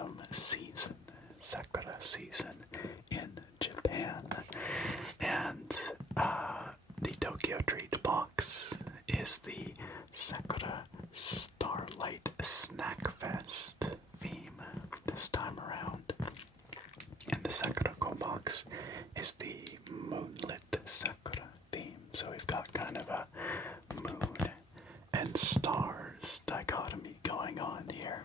awesome season, Sakura season in Japan. And the TokyoTreat box is the Sakura Starlight Snackfest theme this time around. And the Sakuraco box is the Moonlit Sakura theme. So we've got kind of a moon and stars dichotomy going on here.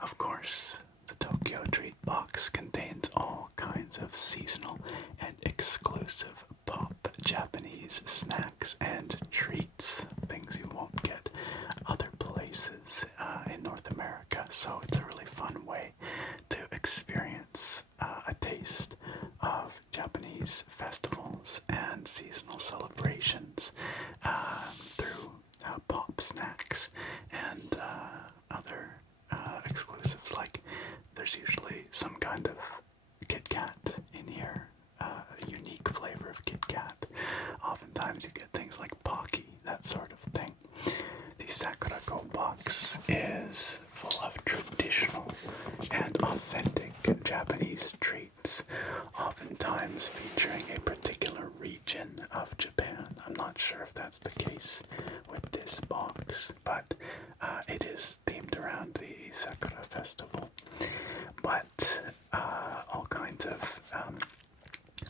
Of course, the TokyoTreat box contains all kinds of seasonal and exclusive pop Japanese snacks and treats, things you won't get other places in North America. So it's a really fun way to experience a taste of Japanese festivals and seasonal celebrations through pop snacks and other exclusives. Like there's usually some kind of Kit Kat in here, a unique flavor of Kit Kat. Oftentimes you get things like Pocky, that sort of thing. The Sakuraco box is full of traditional and authentic Japanese treats, oftentimes featuring a particular region of Japan. I'm not sure if that's the case with this box, but it is themed around the Sakura Festival. But all kinds of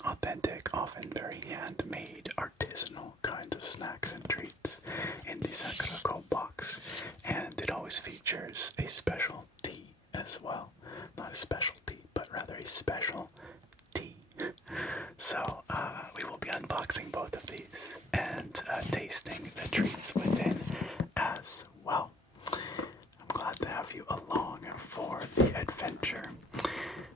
authentic, often very handmade, artisanal kinds of snacks and treats in the Sakuraco box. And it always features a special tea as well. Not a specialty, but rather a special tea. So we will be unboxing both of these and tasting the treats within as well. I'm glad to have you along for the adventure.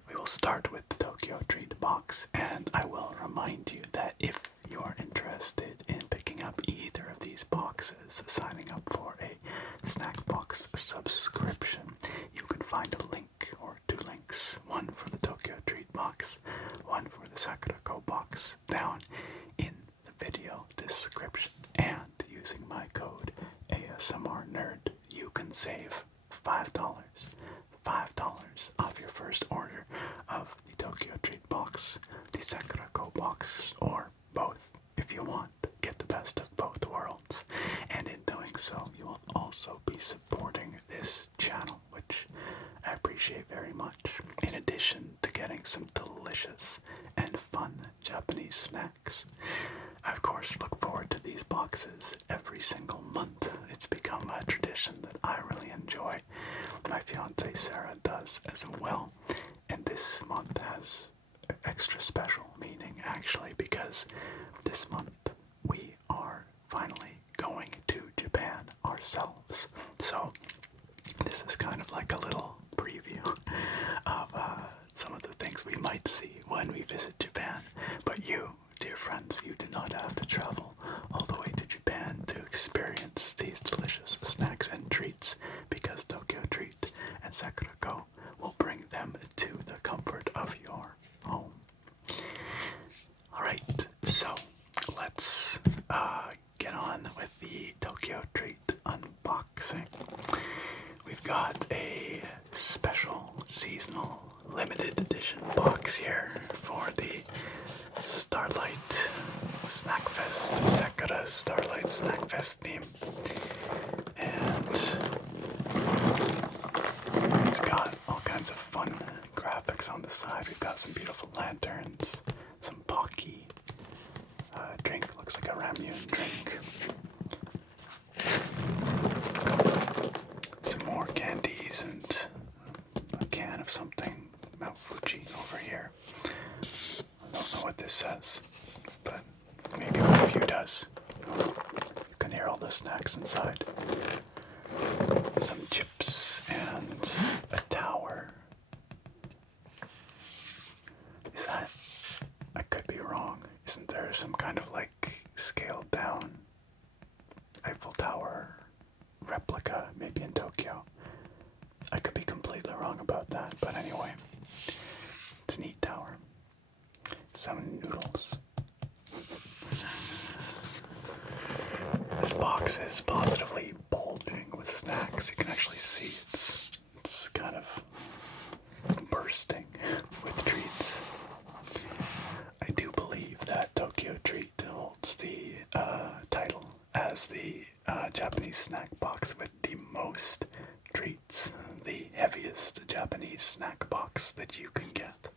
We will start with the TokyoTreat box, and I will remind you that if you're interested in picking up either of these boxes, signing up for a snack box subscription, you can find a link or two links, one for the TokyoTreat box, one for the Sakuraco box, down in the video description. And using my code ASMRNerd, you can save $5 off your first order of the TokyoTreat box, the Sakuraco box, or both if you want. Get the best of both worlds. And in doing so, you will also be supporting this channel, which I appreciate very much. In addition to getting some delicious and fun Japanese snacks, I of course look forward to these boxes every single month. It's become a tradition that I really enjoy. My fiance Sarah does as well, and this month has extra special meaning actually, because this month we are finally going to Japan ourselves. So this is kind of like a little preview of some of the things we might see when we visit Japan. But you, dear friends, you do not have to travel all the way to Japan to experience these delicious snacks and treats, because TokyoTreat and Sakuraco will bring them to the comfort of your home. Alright, so let's get on with the TokyoTreat unboxing. We've got a special seasonal limited edition box here for the Starlight Snackfest, Sakura Starlight Snackfest theme. And it's got all kinds of fun graphics on the side. We've got some beautiful lanterns, some Pocky drink, looks like a ramyun drink. Some more candies and a can of something, Mount Fuji over here. I don't know what this says, but maybe one of you does. You can hear all the snacks inside. Some chips and a tower. Is that? I could be wrong. Isn't there some kind of like scaled down Eiffel Tower replica maybe in Tokyo? I could be completely wrong about that, but anyway, it's a neat tower. Some noodles. This box is positively bulging with snacks. You can actually see it's kind of Japanese snack box with the most treats, the heaviest Japanese snack box that you can get.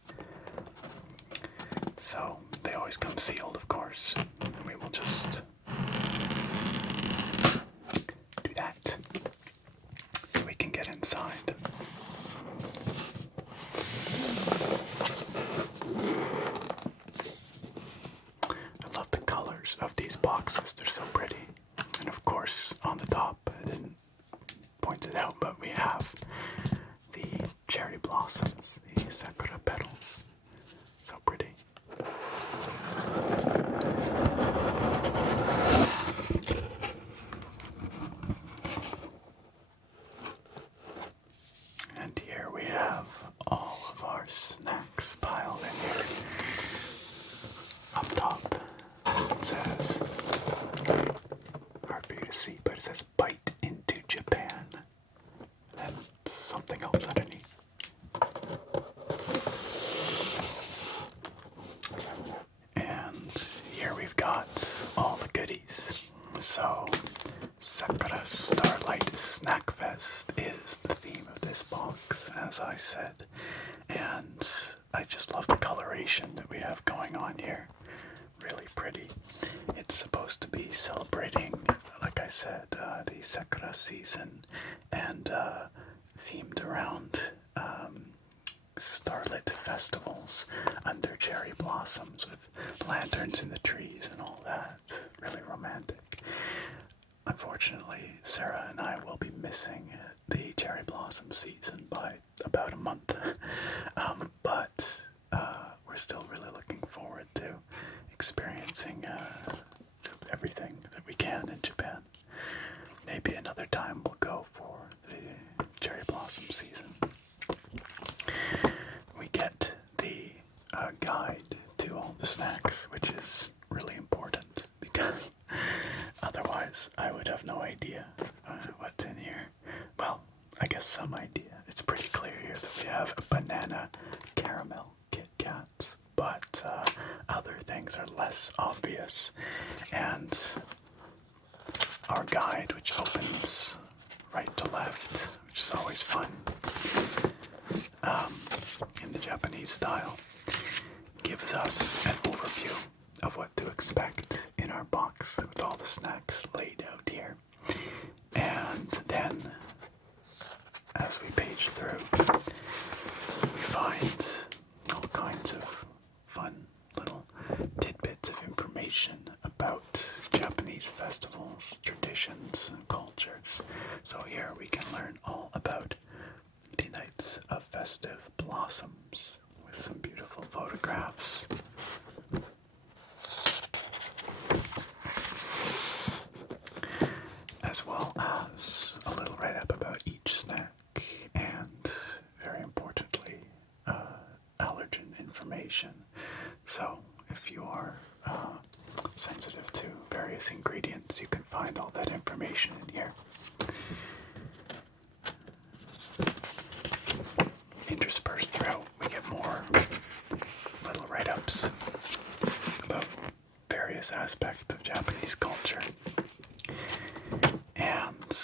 So they always come sealed, of course, and we will just do that so we can get inside. I love the colors of these boxes, they're so pretty. And of course, on the top, I didn't point it out, but we have the cherry blossoms, the sakura petals. So pretty. And here we have all of our snacks piled in here. Up top, it says, hard for you to see, but it says Bite into Japan. And something else underneath. And here we've got all the goodies. So, Sakura Starlight Snackfest is the theme of this box, as I said. And I just love the coloration that we have going on here. Really pretty. It's supposed to be celebrating, like I said, the Sakura season and themed around starlit festivals under cherry blossoms with lanterns in the trees and all that. Really romantic. Unfortunately, Sarah and I will be missing the cherry blossom season by about a month. But we're still really looking forward to experiencing everything that we can in Japan. Maybe another time we'll go for the cherry blossom season. We get the guide to all the snacks, which is really important because otherwise I would have no idea what's in here. Well, I guess some idea. It's pretty clear here that we have a banana caramel Kit Kats, but other things are less obvious. And our guide, which opens right to left, which is always fun, in the Japanese style, gives us an overview of what to expect in our box with all the snacks laid out here. And then, as we page through, we find all kinds of fun little tidbits of information about Japanese festivals, traditions, and cultures. So here we can learn all about the Nights of Festive Blossoms with some beautiful photographs. As well as a little write-up about each snack and, very importantly, allergen information. So if you are sensitive to various ingredients, you can find all that information in here. Interspersed throughout, we get more little write-ups about various aspects of Japanese culture. And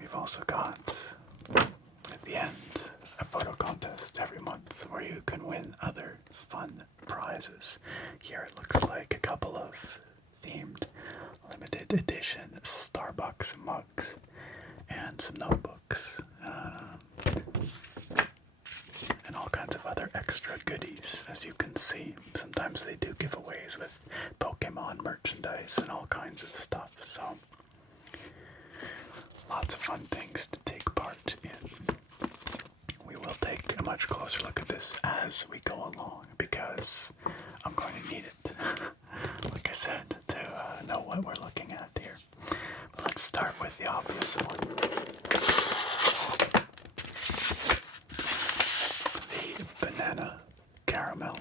we've also got, at the end, a photo contest every month where you can win other fun prizes. Here it looks like a couple of themed limited edition Starbucks mugs and some notebooks and all kinds of other extra goodies. As you can see, sometimes they do giveaways with Pokemon merchandise and all kinds of stuff, so lots of fun things to take part in. We will take a much closer look at this as we go along because I'm going to need it, like I said, to know what we're looking at here. But let's start with the obvious one. The banana caramel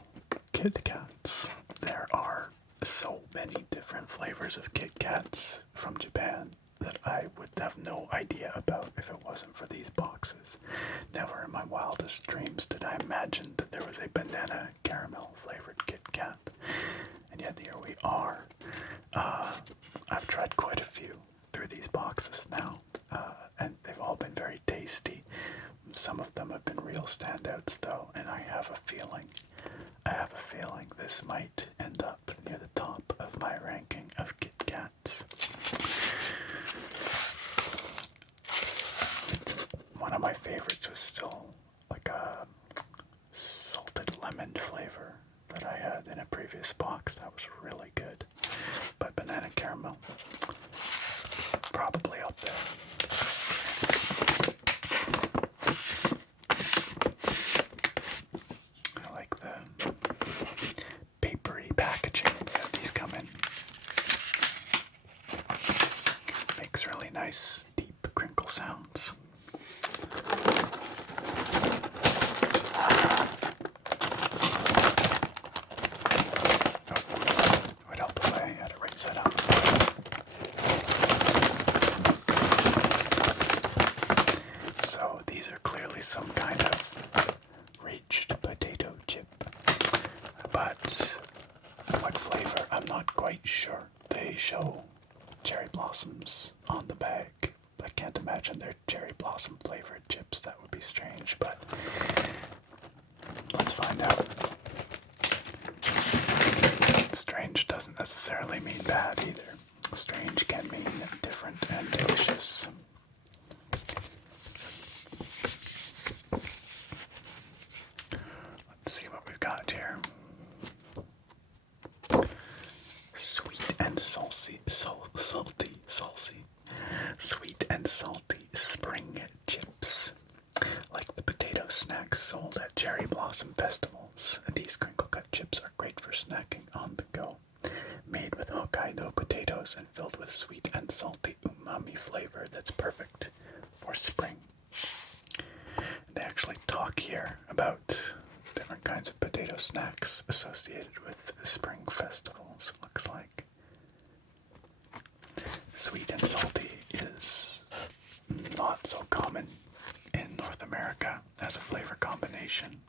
Kit Kats. There are so many different flavors of Kit Kats from Japan that I would have no idea about if it wasn't for these boxes. Never in my wildest dreams did I imagine that there was a banana caramel flavored Kit Kat. And yet here we are. I've tried quite a few. through these boxes now, and they've all been very tasty. Some of them have been real standouts though, and I have a feeling this might end up near the top of my ranking of Kit Kats. One of my favorites was still like a salted lemon flavor that I had in a previous box. That was really good. But banana caramel, probably up there. I like the papery packaging that these come in. Makes really nice, deep crinkle sounds. Right out the way, I had it right set up. So these are clearly some kind of ridged potato chip, but what flavor, I'm not quite sure. They show cherry blossoms on the bag. I can't imagine they're cherry blossom flavored chips. That would be strange, but let's find out. Strange doesn't necessarily mean bad either. Strange can mean different and delicious. Let's see what we've got here. Sweet and salty. Sweet and salty spring chips. Like the potato snacks sold at cherry blossom festivals, these crinkle cut chips are great for snacking on the go. Made with Hokkaido potatoes and filled with sweet and salty umami flavor that's perfect for spring. They actually talk here about different kinds of potato snacks associated with spring festivals, looks like. Sweet and salty is not so common in North America as a flavor combination,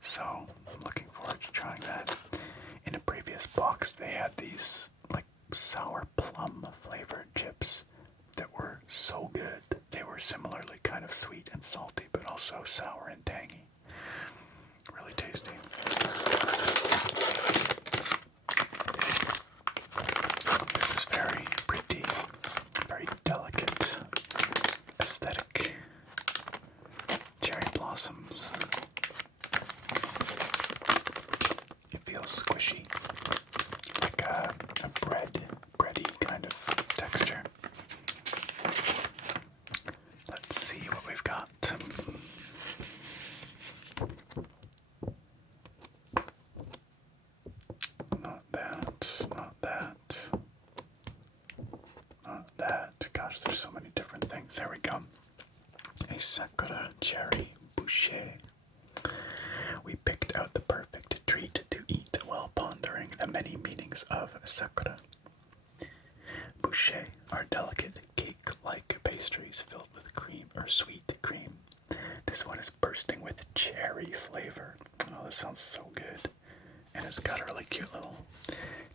so I'm looking forward to trying that. In a previous box they had these like sour plum flavored chips that were so good. They were similarly kind of sweet and salty, but also sour and tangy. Really tasty. This is very pretty, very delicate, aesthetic. Cherry blossoms. It feels squishy, like a bready kind of texture. Let's see what we've got. Not that, not that, not that. Gosh, there's so many different things. There we go. A Sakura cherry boucher. We picked out the perfect treat to eat while pondering the many meanings of Sakura. Boucher are delicate cake-like pastries filled with cream or sweet cream. This one is bursting with cherry flavor. Oh, this sounds so good. And it's got a really cute little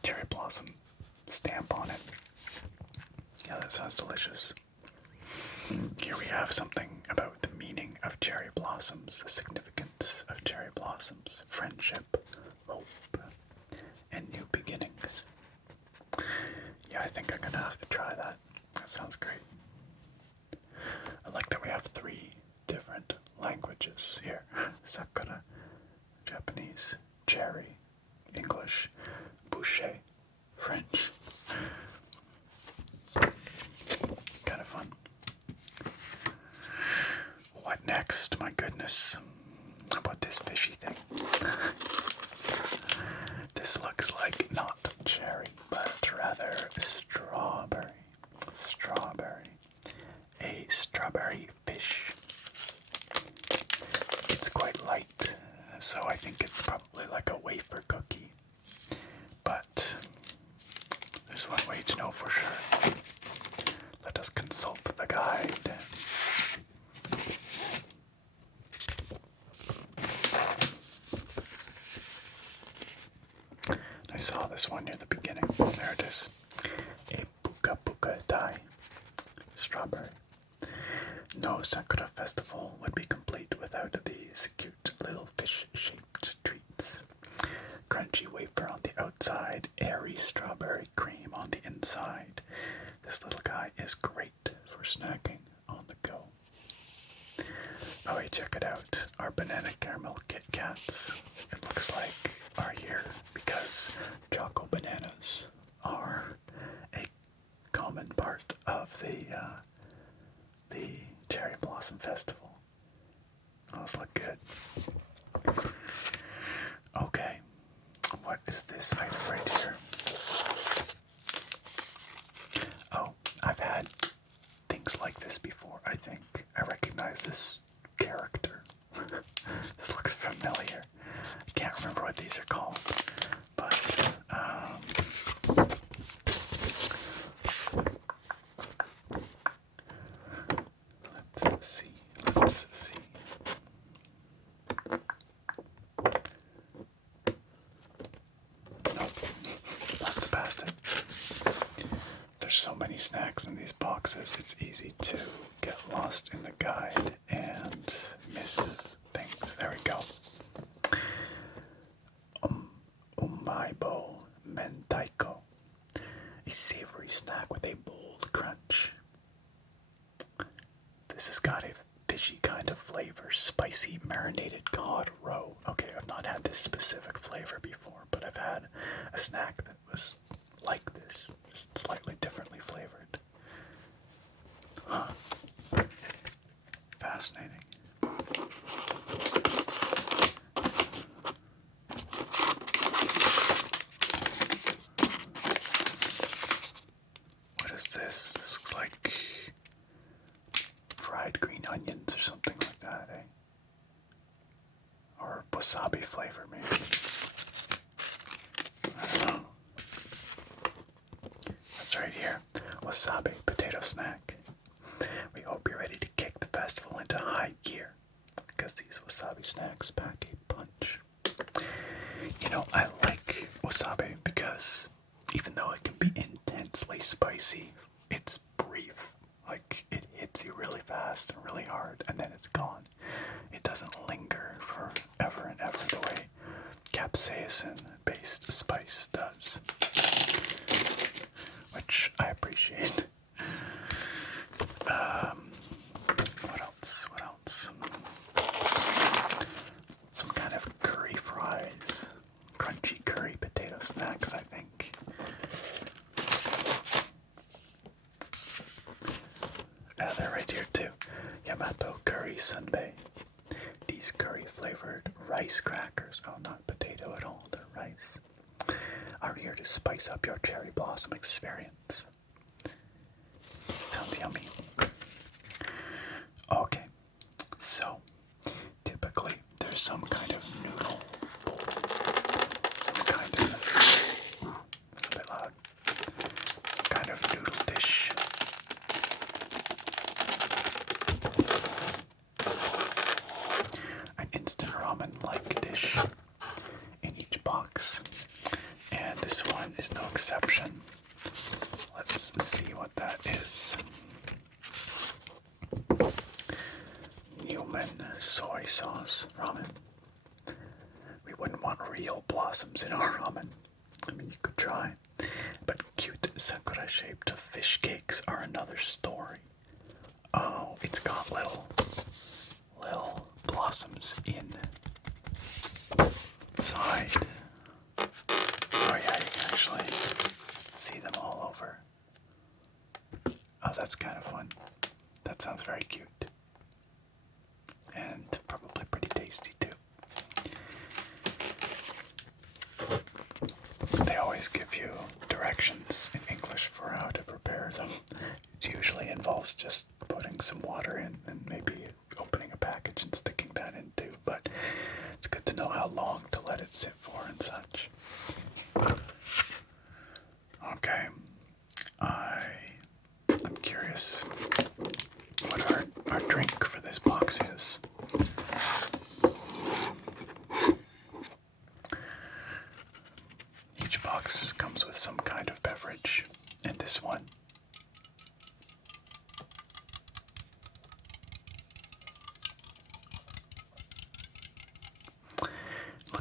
cherry blossom stamp on it. Yeah, that sounds delicious. Here we have something about the meaning of cherry blossoms, the significance of cherry blossoms, friendship, hope, and new beginnings. Yeah, I think I'm gonna have to try that. That sounds great. I like that we have 3 different languages here. Sakura, Japanese, cherry, English, boucher, French. Kind of fun. What next? My goodness. How about this fishy thing? This looks like not cherry, but rather strawberry. Strawberry. A strawberry fish. It's quite light, so I think it's probably like a wafer cookie. But there's one way to know for sure. Let us consult the guide. I saw this one near the beginning. There it is. A puka puka dai. strawberry. No Sakura festival would be complete without these cute little fish-shaped treats. Crunchy wafer on the outside, airy strawberry cream on the inside. This little guy is great for snacking on the go. Oh, hey, check it out. Our banana caramel Kit Kats, it looks like, are here because Choco Bananas are a common part of the Cherry Blossom Festival. Those look good. Okay, what is this item right here? Oh, I've had things like this before, I think. I recognize this character. This looks familiar. I can't remember what these are called, but let's see. Nope, must have passed it. There's so many snacks in these boxes, it's easy to get lost in the guide and miss things. There we go. Umaibo Mentaiko. A savory snack with a bold crunch. This has got a fishy kind of flavor. Spicy marinated cod roe. Okay, I've not had this specific flavor before, but I've had a snack that was like this, just slightly differently flavored. Huh. Fascinating. What is this? This looks like fried green onions or something like that, eh? Or wasabi flavor, maybe. I don't know. That's right here. Wasabi potato snack. We hope you're ready to kick the festival into high gear, because these wasabi snacks pack a punch. You know, I like wasabi because even though it can be intensely spicy, it's brief. Like, it hits you really fast and really hard, and then it's gone. It doesn't linger forever and ever the way capsaicin-based spice does, which I appreciate. What else? Some kind of curry fries. Crunchy curry potato snacks, I think. They're right here too. Yamato curry sundae. These curry flavored rice crackers, oh, not potato at all, they're rice, are here to spice up your cherry blossom experience. Sounds yummy. Okay, so typically there's some kind of noodle, some kind of, that's a bit loud, some kind of noodle dish. An instant ramen-like dish in each box, and this one is no exception. Let's see what that is. Newman soy sauce ramen. We wouldn't want real blossoms in our ramen. I mean, you could try. But cute sakura-shaped fish cakes are another story. Oh, it's got little blossoms inside. Oh yeah, you can actually see them all over. Oh, that's kind of fun. That sounds very cute. And probably pretty tasty too. They always give you directions in English for how to prepare them. It usually involves just putting some water in and maybe opening a package and sticking that in too, but it's good to know how long to let it sit for and such. Okay, I'm curious what our drink for this box is. Each box comes with some kind of beverage, and this one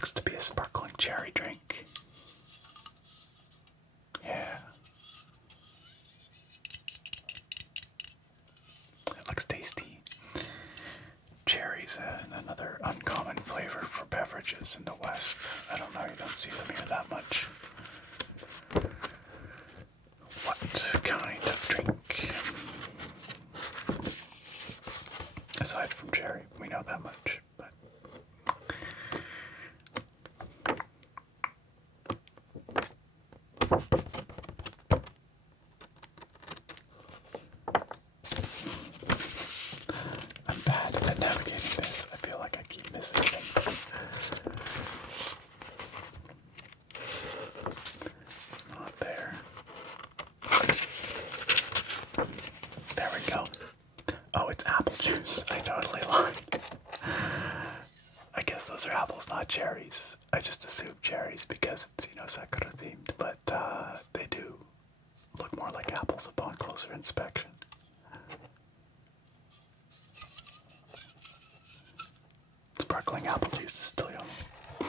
looks to be a sparkling cherry drink. Yeah. It looks tasty. Cherries, another uncommon flavor for beverages in the West. I don't know, you don't see them here that much. What kind of drink? Aside from cherry, we know that much, but I'm bad at navigating this. I feel like I keep missing things. Not there. There we go. Oh, it's apple juice. I totally lied. I guess those are apples, not cherries. I just assumed cherries because it's, Sakura themed, but they do look more like apples upon closer inspection. Sparkling apple juice is still yummy.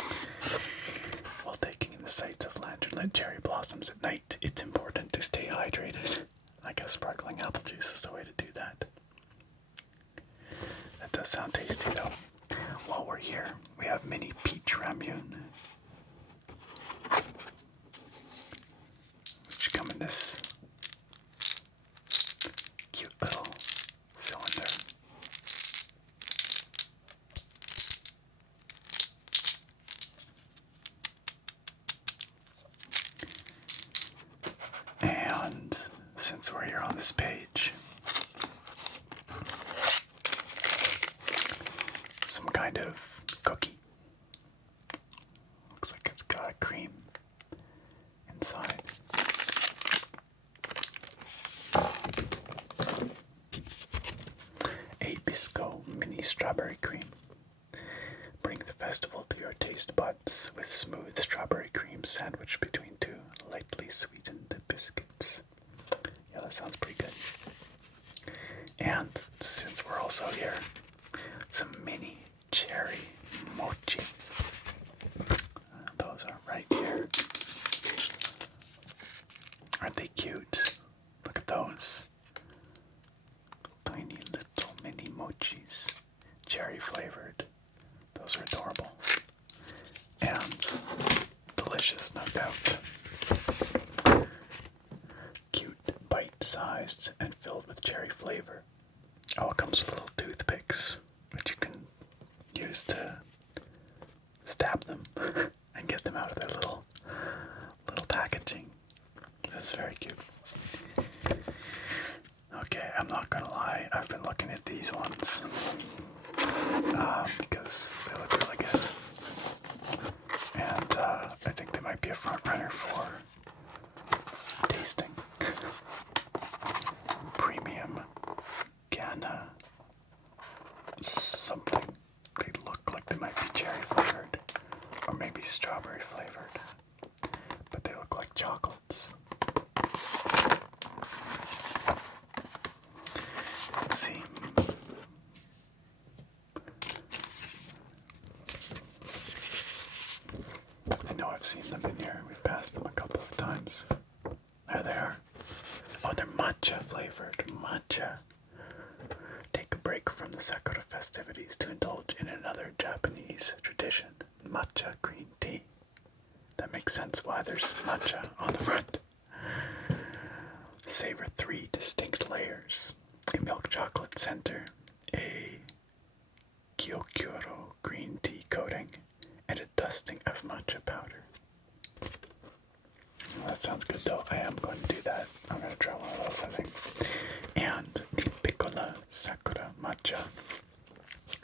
While taking in the sights of lantern-lit cherry blossoms at night, it's important to stay hydrated. I guess sparkling apple juice is the way to do that. That does sound tasty though. While we're here, we have mini peach ramune, which come in this cute little cylinder. And since we're here on this page, some kind of cookie. Looks like it's got a cream inside. A Bisco mini strawberry cream. Bring the festival to your taste buds with smooth strawberry cream sandwiched between two lightly sweetened biscuits. Yeah, that sounds pretty good. And since we're also here, some mini cherry mochi. Those are right here. Aren't they cute? Look at those. Tiny little mini mochis. Cherry flavored. Those are adorable. And delicious, no doubt. Cute, bite-sized, and filled with cherry flavor. Oh, it comes with little toothpicks, which you can use to stab them and get them out of their little packaging. That's very cute. Okay, I'm not gonna lie, I've been looking at these ones because they look really good. And I think they might be a front runner for tasting. Premium Ghana something. They look like they might be cherry flavored or maybe strawberry flavored, but they look like chocolates. Let's see. I know I've seen them in here. We've passed them a couple of times. There they are. Oh, they're matcha flavored. Matcha. Take a break from the Sakura festivities to indulge in another Japanese tradition, matcha green tea. That makes sense why there's matcha on the front. Savor 3 distinct layers. A milk chocolate center, a Kyokuro green tea coating, and a dusting of matcha powder. Well, that sounds good though. I am going to do that. I'm going to try one of those, I think. And the Piccola Sakura matcha.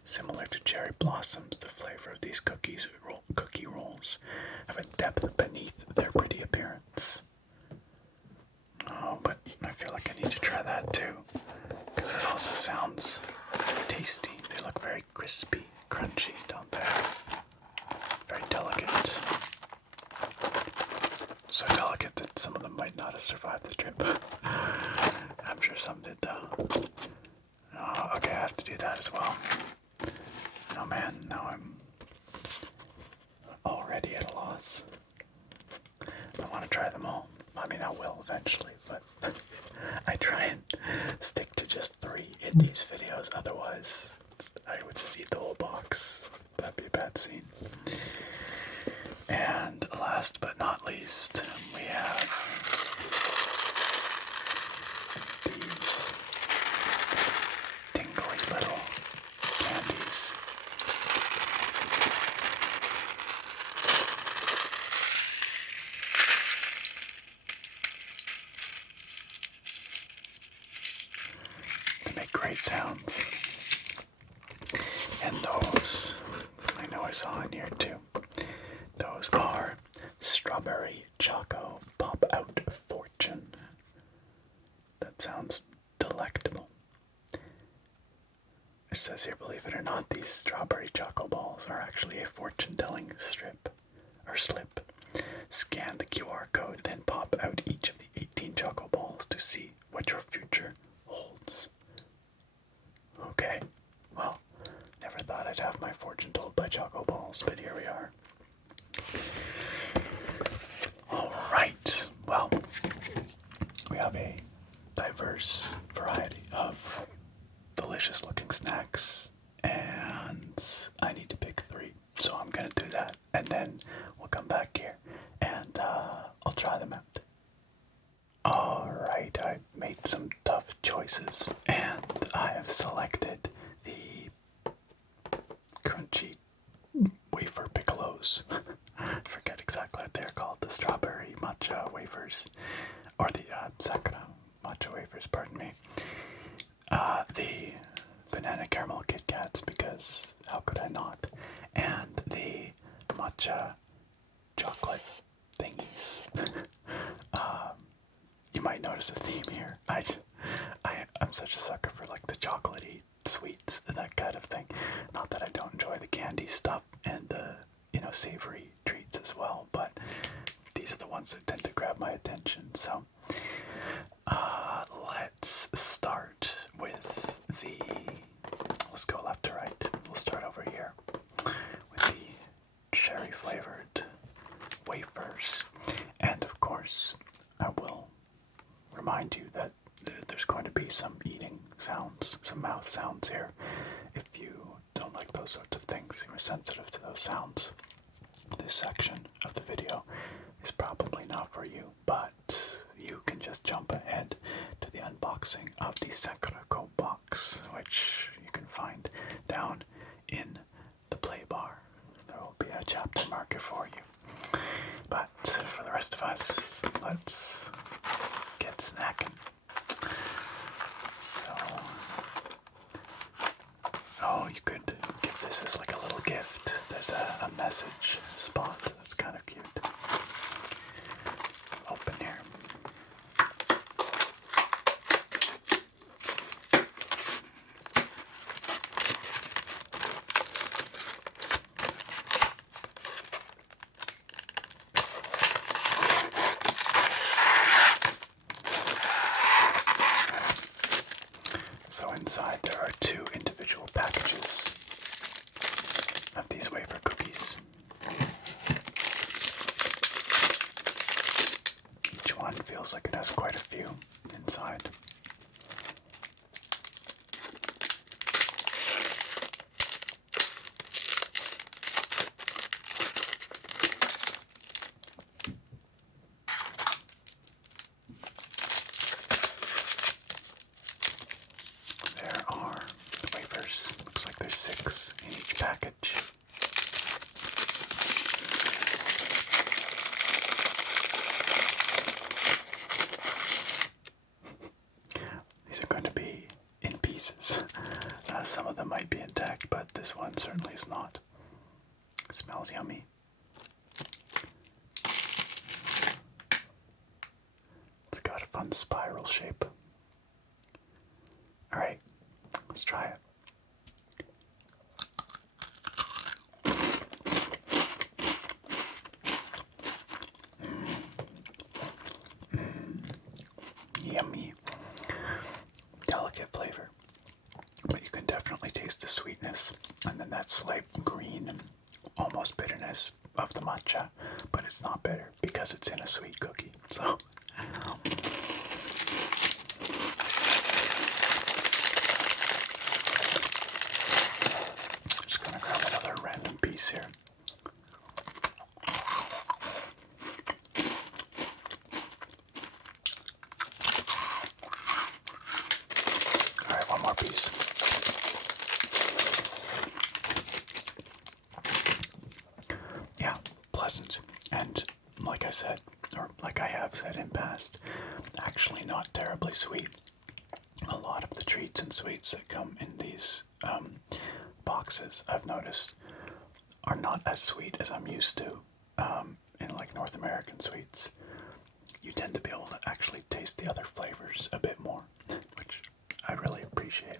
Similar to cherry blossoms, the flavor of these cookie rolls have a depth beneath their pretty appearance. Oh, but I feel like I need to try that too, because it also sounds tasty. They look very crispy, crunchy, don't they? Very delicate. So delicate that some of them might not have survived the trip. I'm sure some did though. Oh, okay, I have to do that as well. Oh man, now I'm mean, I will eventually, but I try and stick to just 3 in these videos. Otherwise, I would just eat the whole box. That'd be a bad scene. And last but not least, we have these tingly little candies. They make great sounds. And those, I know I saw in here too. Those are Strawberry Choco Pop Out Fortune. That sounds delectable. It says here, believe it or not, these strawberry choco balls are actually a fortune-telling strip or slip. Scan the QR code, then pop out each of the 18 choco balls to see what your future holds. Okay, well, never thought I'd have my fortune told by choco balls, but here we are. Alright, well, we have a diverse variety of delicious looking snacks, and I need to pick 3, so I'm gonna do that, and then we'll come back here and I'll try them out. Alright, I've made some tough choices, and I have selected the crunchy wafer piccolos. I forget exactly what they're called, the strawberry matcha wafers, or the Sakura matcha wafers, pardon me. The banana caramel Kit Kats, because how could I not? And the matcha chocolate thingies. You might notice a theme here. I'm such a sucker for like the chocolatey sweets and that kind of thing. Not that I don't enjoy the candy stuff and the savory treats as well, but these are the ones that tend to grab my attention. So let's start with let's go left to right. We'll start over here with the cherry flavored wafers. And of course, I will remind you that there's going to be some eating sounds, some mouth sounds here. If you don't like those sorts of things, you're sensitive to those sounds, this section of the video is probably not for you, but you can just jump ahead to the unboxing of the Sakuraco box, which you can find down in the play bar. There will be a chapter marker for you. But for the rest of us, let's get snacking. So, you could give this as like a little gift. There's a message spot that's kind of cute. Open here. So inside there are 2 individual packages of these wafer cookies. Each one feels like it has quite a few inside. There are the wafers. Looks like there's 6 in each package. These are going to be in pieces. Some of them might be intact, but this one certainly is not. It smells yummy. It's got a fun spiral shape. Alright, let's try it. Yummy. Delicate flavor. But you can definitely taste the sweetness. And then that slight green and almost bitterness of the matcha. But it's not bitter because it's in a sweet cookie. So Just gonna grab another random piece here. Alright, one more piece. Yeah, pleasant. And like I said, or like I have said in past, actually not terribly sweet. A lot of the treats and sweets that come in these boxes, I've noticed, are not as sweet as I'm used to in like North American sweets. You tend to be able to actually taste the other flavors a bit more, which I really appreciate,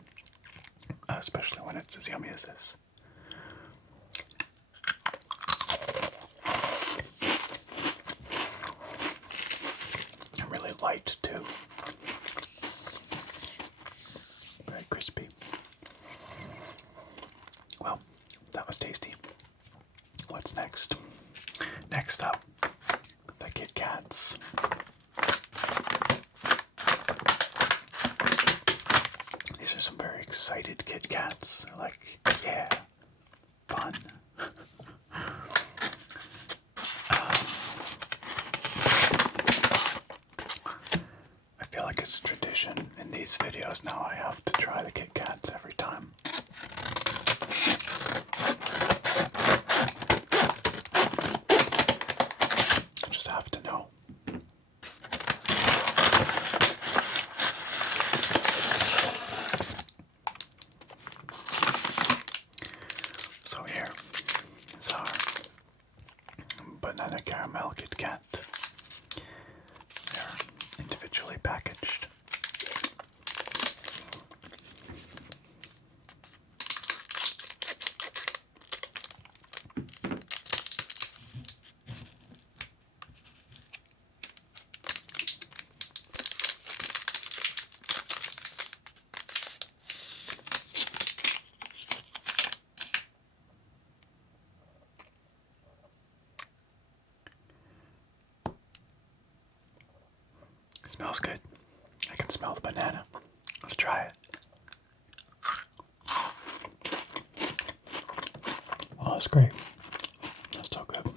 especially when it's as yummy as this. And really light too. Very crispy. Well, that was tasty. What's next? Next up, the Kit Kats. These are some very excited Kit Kats. They're like, yeah, fun. I feel like it's tradition in these videos now. I have to try the Kit Kats every time. I just have to know. So here is our banana caramel Kit Kat. They're individually packaged. Smells good. I can smell the banana. Let's try it. Oh, that's great. That's so good.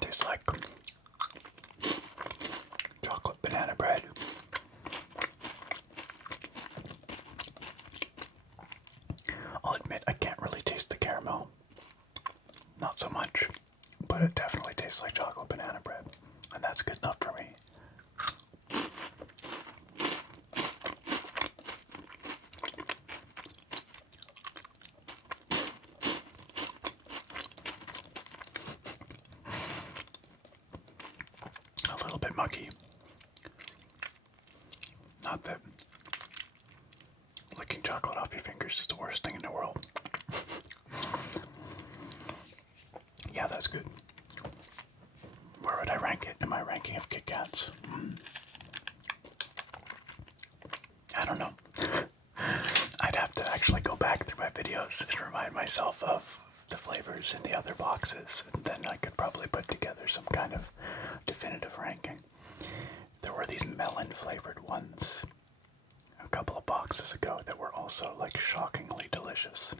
Tastes like chocolate banana bread. I'll admit I can't really taste the caramel. Not so much. But it definitely tastes like chocolate banana bread. And that's good enough for me. A little bit mucky. Not that licking chocolate off your fingers is the worst thing in the world. Yeah, that's good. Where would I rank it in my ranking of Kit Kats? I don't know. I'd have to actually go back through my videos and remind myself of the flavors in the other boxes, and then I could probably put together some kind of definitive ranking. There were these melon flavored ones a couple of boxes ago that were also like shockingly delicious.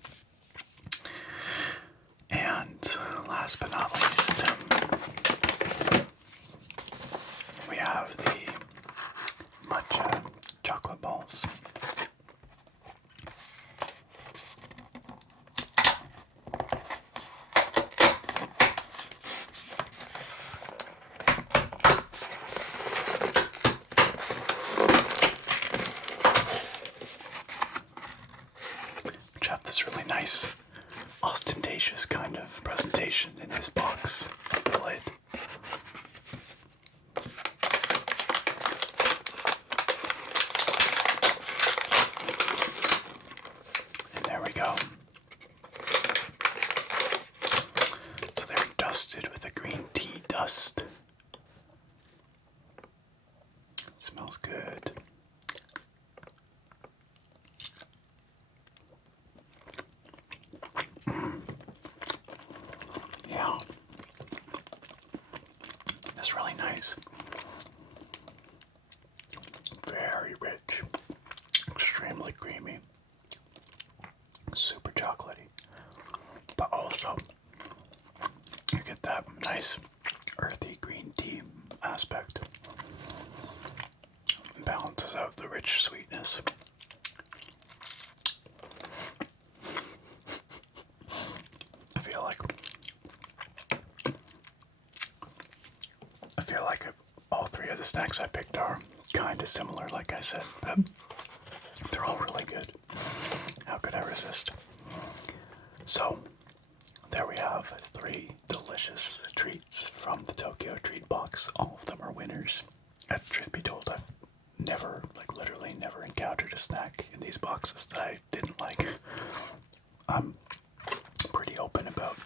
And last but not least, we have the matcha chocolate balls. Which have this really nice, ostentatious kind of presentation in this box lid. And there we go. So they're dusted with a green tea dust. It smells good. Yeah. That's really nice. nice earthy green tea aspect. Balances out the rich sweetness. I feel like all three of the snacks I picked are kind of similar, like I said, but they're all really good. How could I resist? So, there we have 3 delicious treats from the TokyoTreat box. All of them are winners. And truth be told, I've never, literally never encountered a snack in these boxes that I didn't like. I'm pretty open about,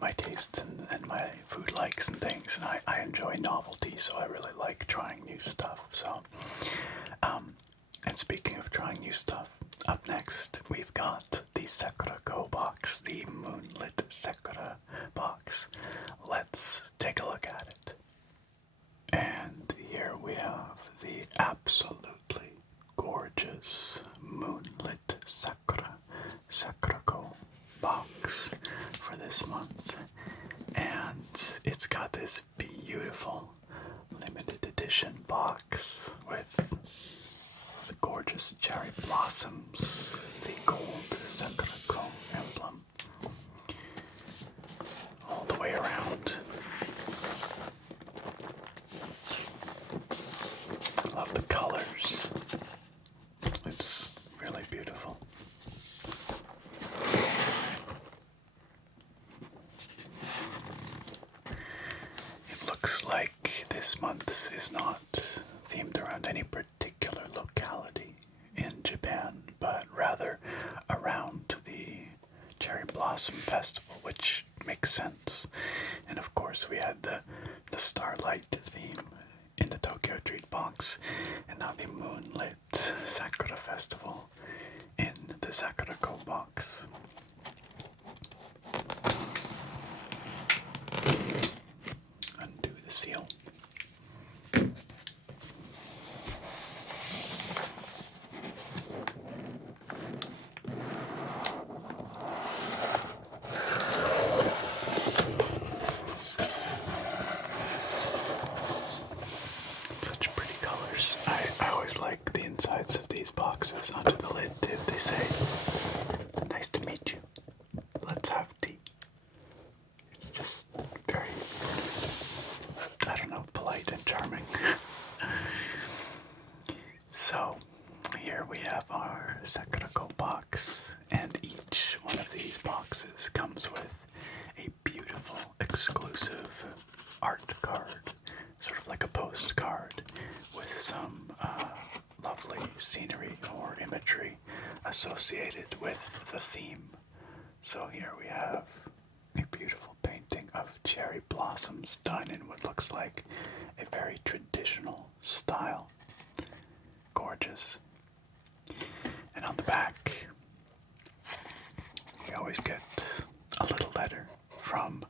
my tastes and my food likes and things, and I enjoy novelty, so I really like trying new stuff. So, and speaking of trying new stuff, up next we've got the Sakuraco box, the Moonlit Sakura box. Let's take a look at it. And here we have the absolutely gorgeous Moonlit Sakura Sakuraco box for this month. And it's got this beautiful limited edition box with the gorgeous cherry blossoms, the gold Sakuraco emblem all the way around. I love the colors. It's really beautiful. It looks like this month is not themed around any particular locality in Japan, but rather around the Cherry Blossom Festival, which makes sense. And of course we had the Starlight theme in the TokyoTreat box, and now the Moonlit Sakura Festival in the Sakuraco box. Undo the seal. Such pretty colors. I always like the insides of these boxes under the lid too. They say, "Nice to meet you. Let's have tea." It's just very, I don't know, polite and charming. So, here we have our Sakuraco box, and each one of these boxes comes with a beautiful, exclusive art card, sort of like a postcard, with some lovely scenery or imagery associated with the theme. So here we have a beautiful painting of cherry blossoms done in what looks like a very traditional style. Gorgeous. And on the back, we always get a little letter from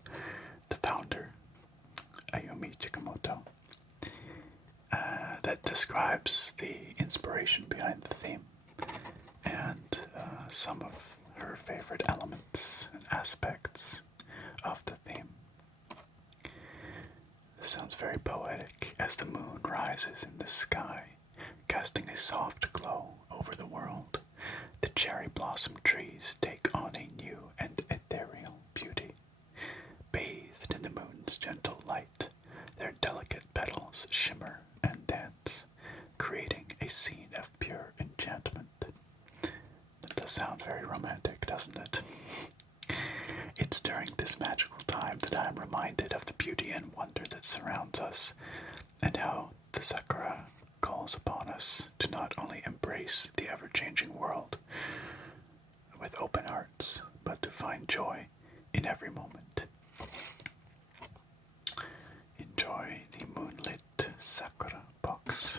the founder, Ayumi Chikamoto, that describes the inspiration behind the theme and some of her favorite elements and aspects of the theme. This sounds very poetic as the moon rises in the sky, casting a soft glow over the world. The cherry blossom trees take on a new and ethereal beauty. Bathed in the moon's gentle light, their delicate petals shimmer and dance, creating a scene of pure enchantment. That does sound very romantic, doesn't it? It's during this magical time that I am reminded of the beauty and wonder that surrounds us, and how the Sakura calls upon us to not only embrace the ever-changing world with open hearts, but to find joy in every moment. Enjoy the Moonlit Sakura box.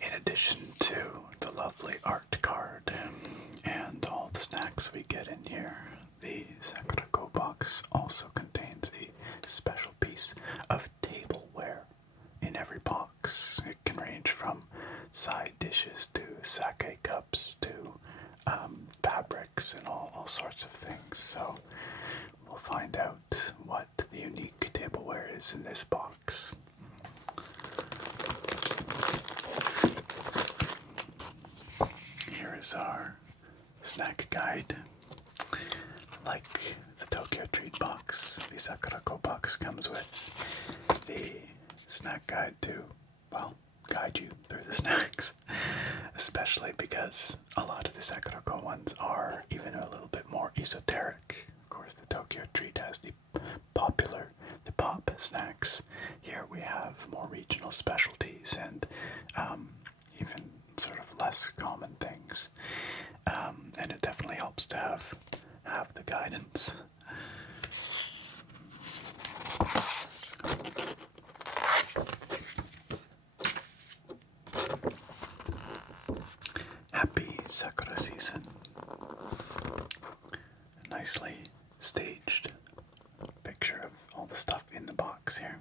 In addition to the lovely art card and all the snacks we get in here, the Sakuraco box also contains a special piece of tableware in every box. It can range from side dishes to sake cups to fabrics and all sorts of things. So we'll find out what the unique tableware is in this box. Here is our snack guide. Like the TokyoTreat box, the Sakuraco box comes with the snack guide to, well, guide you through the snacks. Especially because a lot of the Sakuraco ones are even a little bit more esoteric. Of course, the TokyoTreat has the pop snacks. Here we have more regional specialties and even sort of less common things. And it definitely helps to have the guidance. Happy Sakura season. A nicely staged picture of all the stuff in the box here.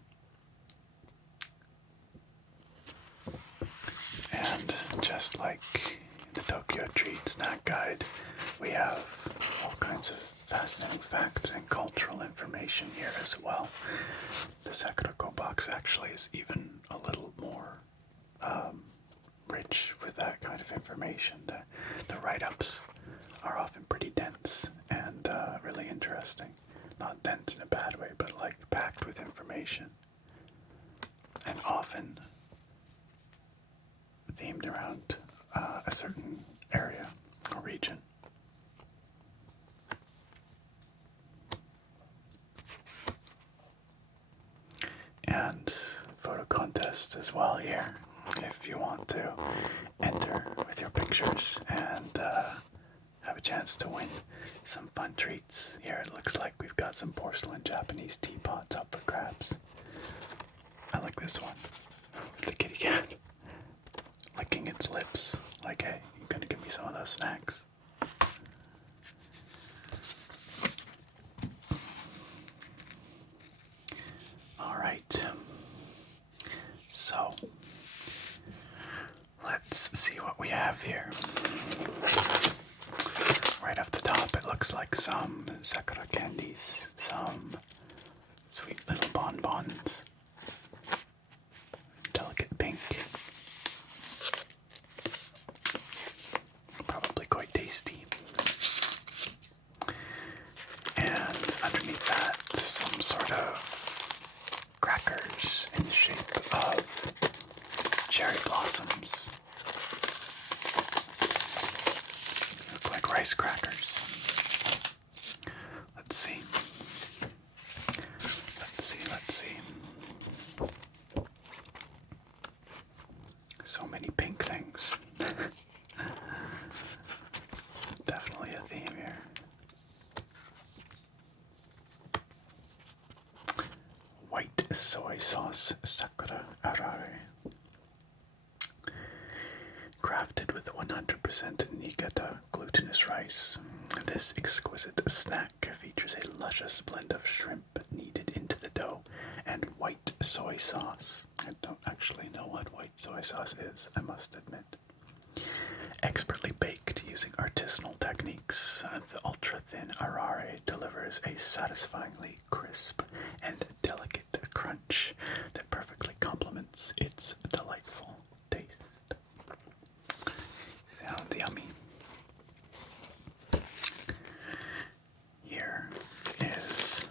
And just like the TokyoTreat snack guide, we have all kinds of fascinating facts and cultural information here as well. The Sakuraco box actually is even a little more rich with that kind of information. The write-ups are often pretty dense and really interesting. Not dense in a bad way, but like packed with information. And often themed around a certain area or region. And photo contests as well here, if you want to enter with your pictures and have a chance to win some fun treats. Here it looks like we've got some porcelain Japanese teapots up for grabs. I like this one, the kitty cat licking its lips like, hey, you gonna give me some of those snacks? Alright, so let's see what we have here. Right off the top, it looks like some Sakura candies, some sweet little bonbons, delicate pink, probably quite tasty. And underneath that, some sort of crackers in the shape of cherry blossoms. Look like rice crackers. Let's see. Let's see. So many pink things. Definitely a theme here. White soy sauce Sakura Arare. Crafted with 100% Niigata glutinous rice, this exquisite snack features a luscious blend of shrimp kneaded into the dough and white soy sauce. I don't actually know what white soy sauce is, I must admit. Expertly baked using artisanal techniques, the ultra-thin Arare delivers a satisfyingly crisp and delicate crunch that perfectly complements its delightful taste. Sounds yummy. Here is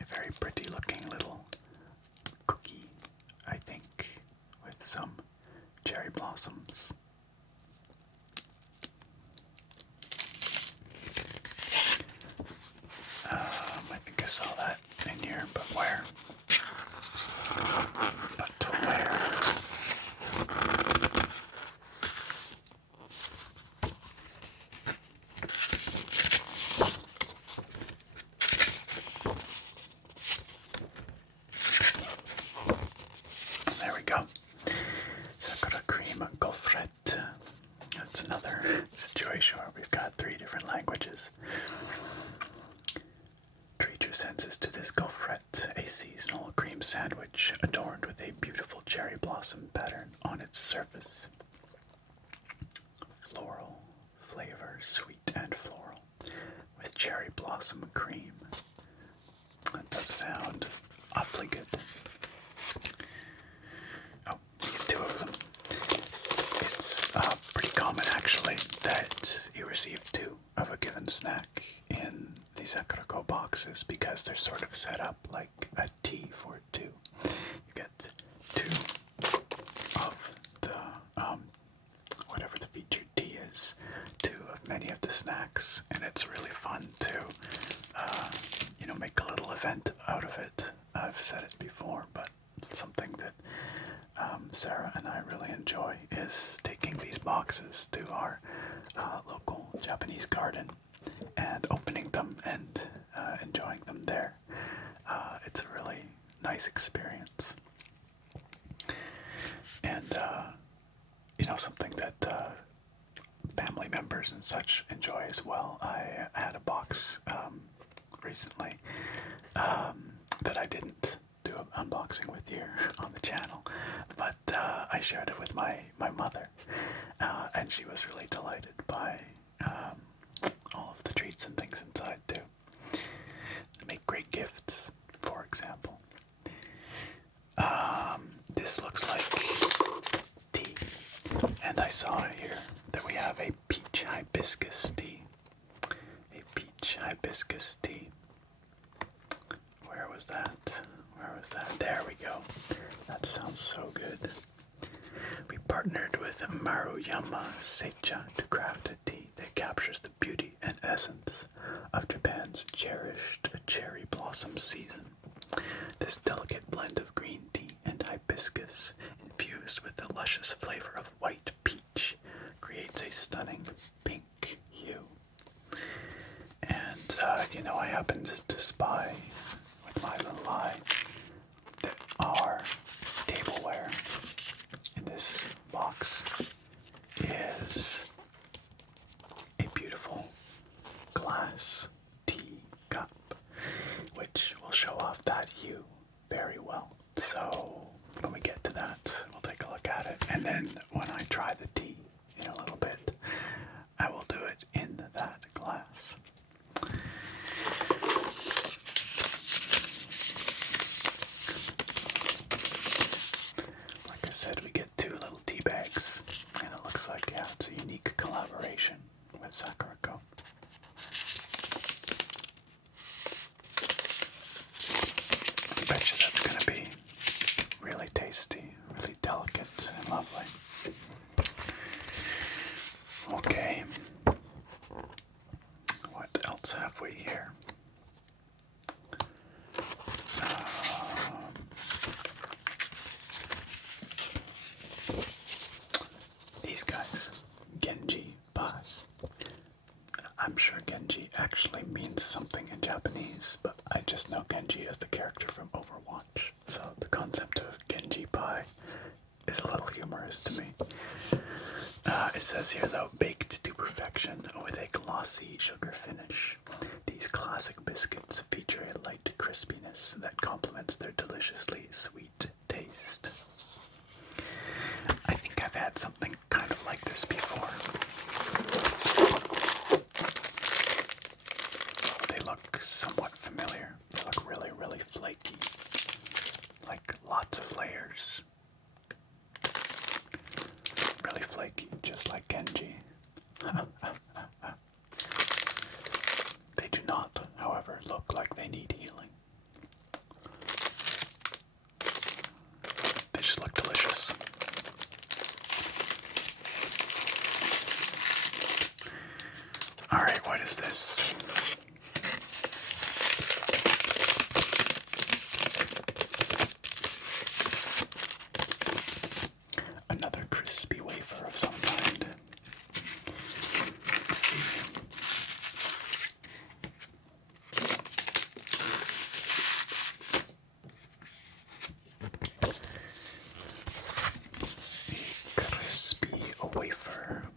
a very pretty looking little cookie, I think, with some cherry blossoms. I think I saw that in here, but where? But where? There we go. Sakura cream gaufret. That's another situation where we've got 3 different languages. Treat your senses to this gaufret, a seasonal cream sandwich adorned with a beautiful cherry blossom pattern on its surface. Floral flavor, sweet and floral, with cherry blossom cream. That does sound awfully good. Oh, you get two of them. It's pretty common, actually, that you receive two of a given snack in the Sakuraco boxes because they're sort of set up like a tea for two. You get two of the, whatever the featured tea is, two of many of the snacks, and it's really fun to, make a little event out of it. I've said it before, but something that Sarah and I really enjoy is taking these boxes to our local Japanese garden and opening them and enjoying them there. It's a really nice experience. And, something that family members and such enjoy as well. I had a box recently that I didn't do an unboxing with here on the channel, but I shared it with my mother, and she was really delighted by all of the treats and things inside too. They make great gifts, for example. This looks like tea, and I saw here that we have a peach hibiscus tea. A peach hibiscus tea. Where was that? Where was that? There we go. That sounds so good. We partnered with Maruyama Seicha to craft a tea that captures the beauty and essence of Japan's cherished cherry blossom season. This delicate blend of green tea and hibiscus, infused with the luscious flavor of white peach, creates a stunning pink hue. And, I happened to spy with my little eye that our tableware in this box is a beautiful glass tea cup, which will show off that hue very well. So when we get to that, we'll take a look at it. And then when I try the tea in a little bit, I will do it in that glass. Like I said, we get two little tea bags, and it looks like, yeah, it's a unique collaboration with Sakuraco. I bet you that's going to be really tasty, really delicate and lovely. Okay. What else have we here? These guys, Genji pie. I'm sure Genji actually means something in Japanese, but I just know Genji as the character from Overwatch. So the concept of Genji pie is a little humorous to me. It says here, though, baked to perfection with a glossy sugar finish. These classic biscuits feature a light crispiness that complements their deliciously sweet taste. I think I've had something kind of like this before. They look somewhat familiar. They look really, really flaky. Like lots of layers. Really flaky, just like Genji. They do not, however, look like they need healing. They just look delicious. Alright, what is this? Another crispy wafer of some kind. Let's see. A crispy wafer.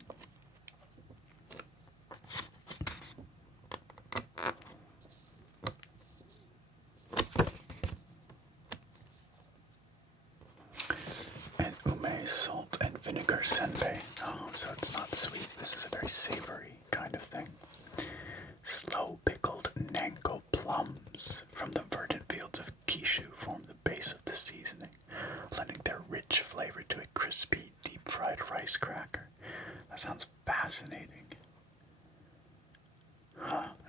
senbei. Oh, so it's not sweet. This is a very savory kind of thing. Slow pickled Nanko plums from the verdant fields of Kishu form the base of the seasoning, lending their rich flavor to a crispy, deep-fried rice cracker. That sounds fascinating.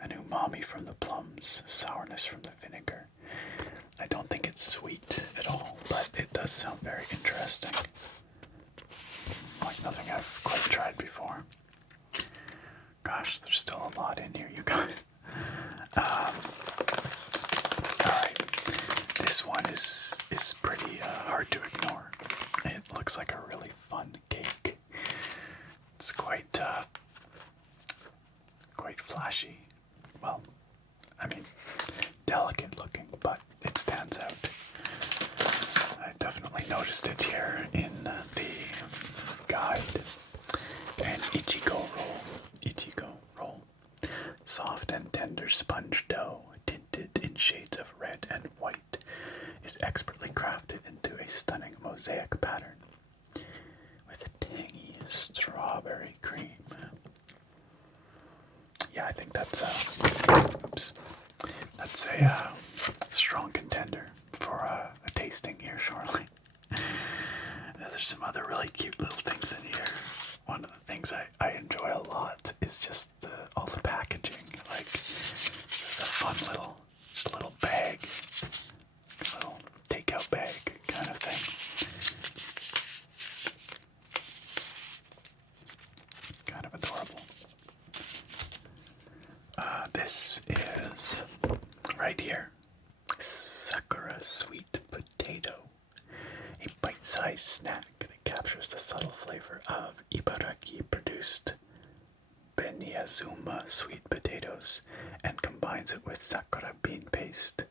An umami from the plums, sourness from the vinegar. I don't think it's sweet at all, but it does sound very interesting. Like nothing I've quite tried before. Gosh, there's still a lot in here, you guys. Alright, this one is pretty hard to ignore. It looks like a really fun cake. It's quite flashy. Well, I mean, delicate looking, but it stands out. I definitely noticed it here in the guide. An Ichigo roll. Soft and tender sponge dough, tinted in shades of red and white, is expertly crafted into a stunning mosaic pattern with tangy strawberry cream. Yeah, I think that's a strong contender for a tasting here shortly. There's some other really cute little things in here. One of the things I enjoy a lot is just all the packaging. Like, this is a fun little bag, little takeout bag kind of thing. Kind of adorable. This is right here. Sakura sweet potato. A bite-sized snack that captures the subtle flavor of Ibaraki-produced Beniazuma sweet potatoes and combines it with Sakura bean paste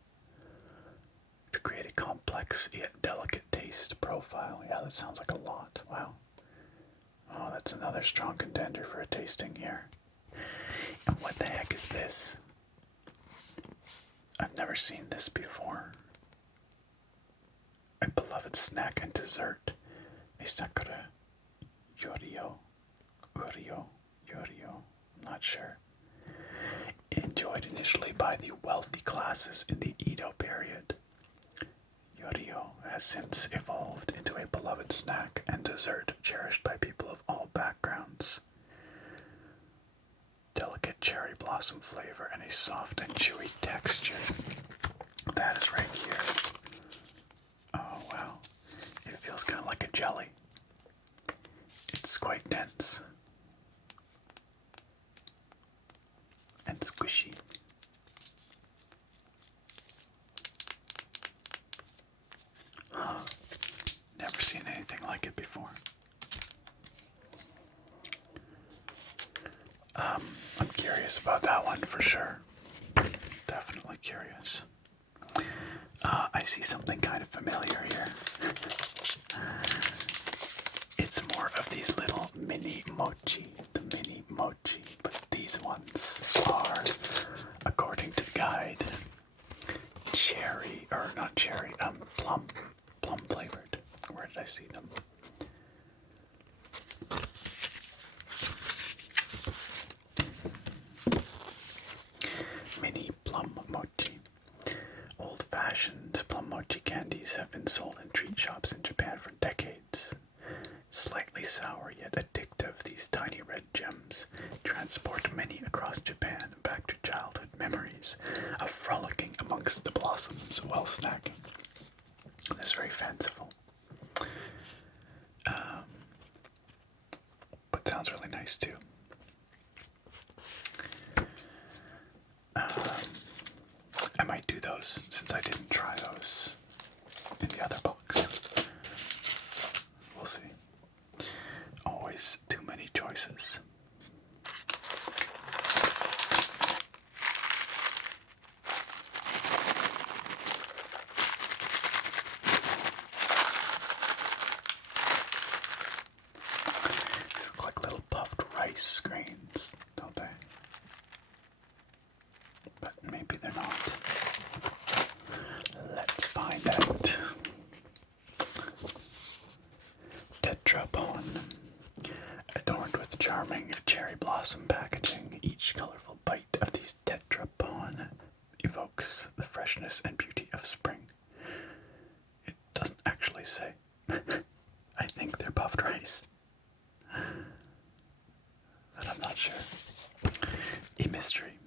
to create a complex yet delicate taste profile. Yeah, that sounds like a lot. Wow. Oh, that's another strong contender for a tasting here. And what the heck is this? I've never seen this before. A beloved snack and dessert, a Sakura Yorio, I'm not sure. Enjoyed initially by the wealthy classes in the Edo period, Yorio has since evolved into a beloved snack and dessert cherished by people of all backgrounds. Delicate cherry blossom flavor and a soft and chewy texture. That is right here. Oh wow, it feels kind of like a jelly. It's quite dense and squishy. Never seen anything like it before. I'm curious about that one for sure. Definitely curious. I see something kind of familiar here. It's more of these little mini mochi, but these ones are, according to the guide, plum flavored. Where did I see them? Mini plum mochi. Old-fashioned plum mochi candies have been sold in treat shops in Japan for decades. Slightly sour yet addictive, these tiny red gems transport many across Japan back to childhood memories of frolicking amongst the blossoms while snacking. That's very fanciful. But sounds really nice too. I might do those since I didn't try those in the other box. We'll see. Always too many choices. These look like little puffed rice grains, don't they? But maybe they're not. Let's find out. Tetrapon. charming cherry blossom packaging. Each colorful bite of these tetrapon evokes the freshness and beauty of spring. It doesn't actually say. I think they're puffed rice. But I'm not sure. A mystery.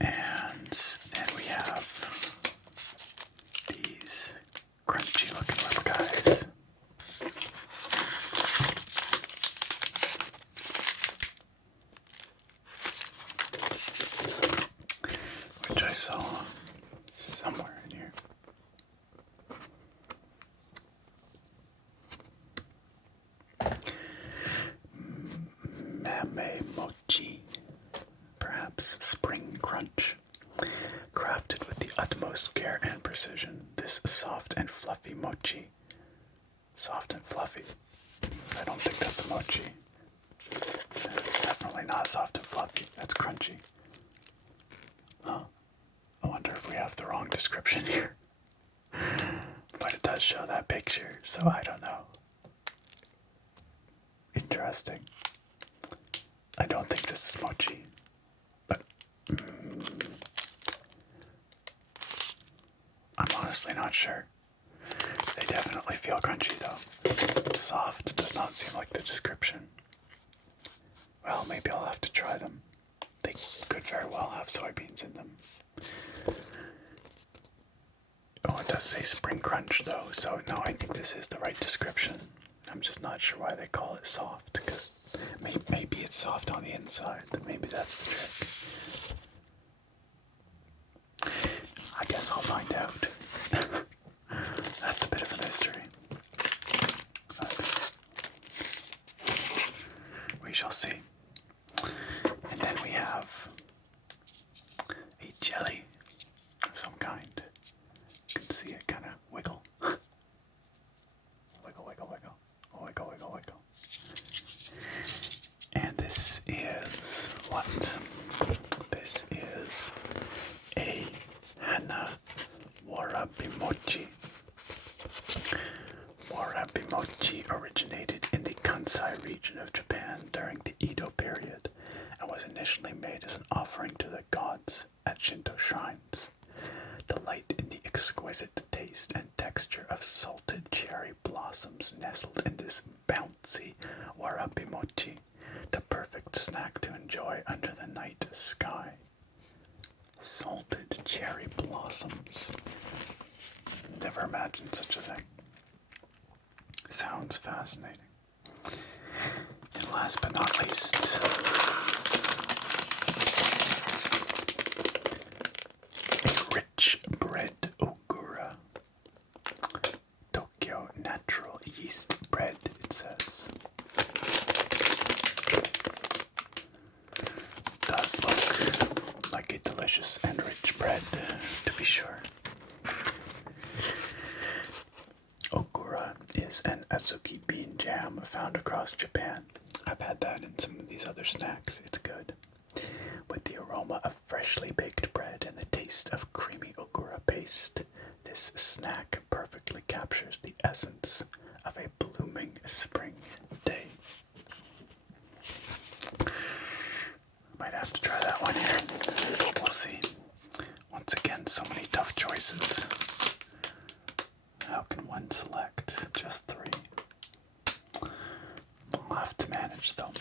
And then we have these crunchy looking little guys. Which I saw somewhere in here. Mame mochi, perhaps spring crunch. Crafted with the utmost care and precision, this soft and fluffy mochi. Soft and fluffy. I don't think that's a mochi. It's definitely not soft and fluffy. That's crunchy. Huh. I wonder if we have the wrong description here. But it does show that picture, so I don't know. Interesting. I don't think this is mochi, but I'm honestly not sure. They definitely feel crunchy though. Soft does not seem like the description. Well, maybe I'll have to try them. They could very well have soybeans in them. Oh, it does say spring crunch though, so no, I think this is the right description. I'm just not sure why they call it soft, because maybe it's soft on the inside. Maybe that's the trick. I guess I'll find out. That's a bit of a mystery. But we shall see. And then we have a jelly of some kind. You can see it kind of wiggle. Wiggle, wiggle, wiggle. Wiggle, wiggle, wiggle. And this is what? This is a Hana Warabimochi. Warabimochi originated in the Kansai region of Japan during the Edo period and was initially made as an offering to the gods at Shinto shrines. Delight in the exquisite taste and texture of salted cherry blossoms nestled in this bouncy warabimochi, the perfect snack to enjoy under the night sky. Salted cherry blossoms. Never imagined such a thing. Sounds fascinating. And last but not least, a rich bread okura. Tokyo natural yeast bread, it says. Does look like a delicious and rich bread, to be sure. Okura is an azuki bean jam found across Japan. I've had that in some of these other snacks. It's good. With the aroma of freshly baked bread and the taste of creamy okura paste, this snack perfectly captures the essence of a blooming spring day. Might have to try that one here. We'll see. Once again, so many tough choices. How can one select just 3? I'll have to manage them.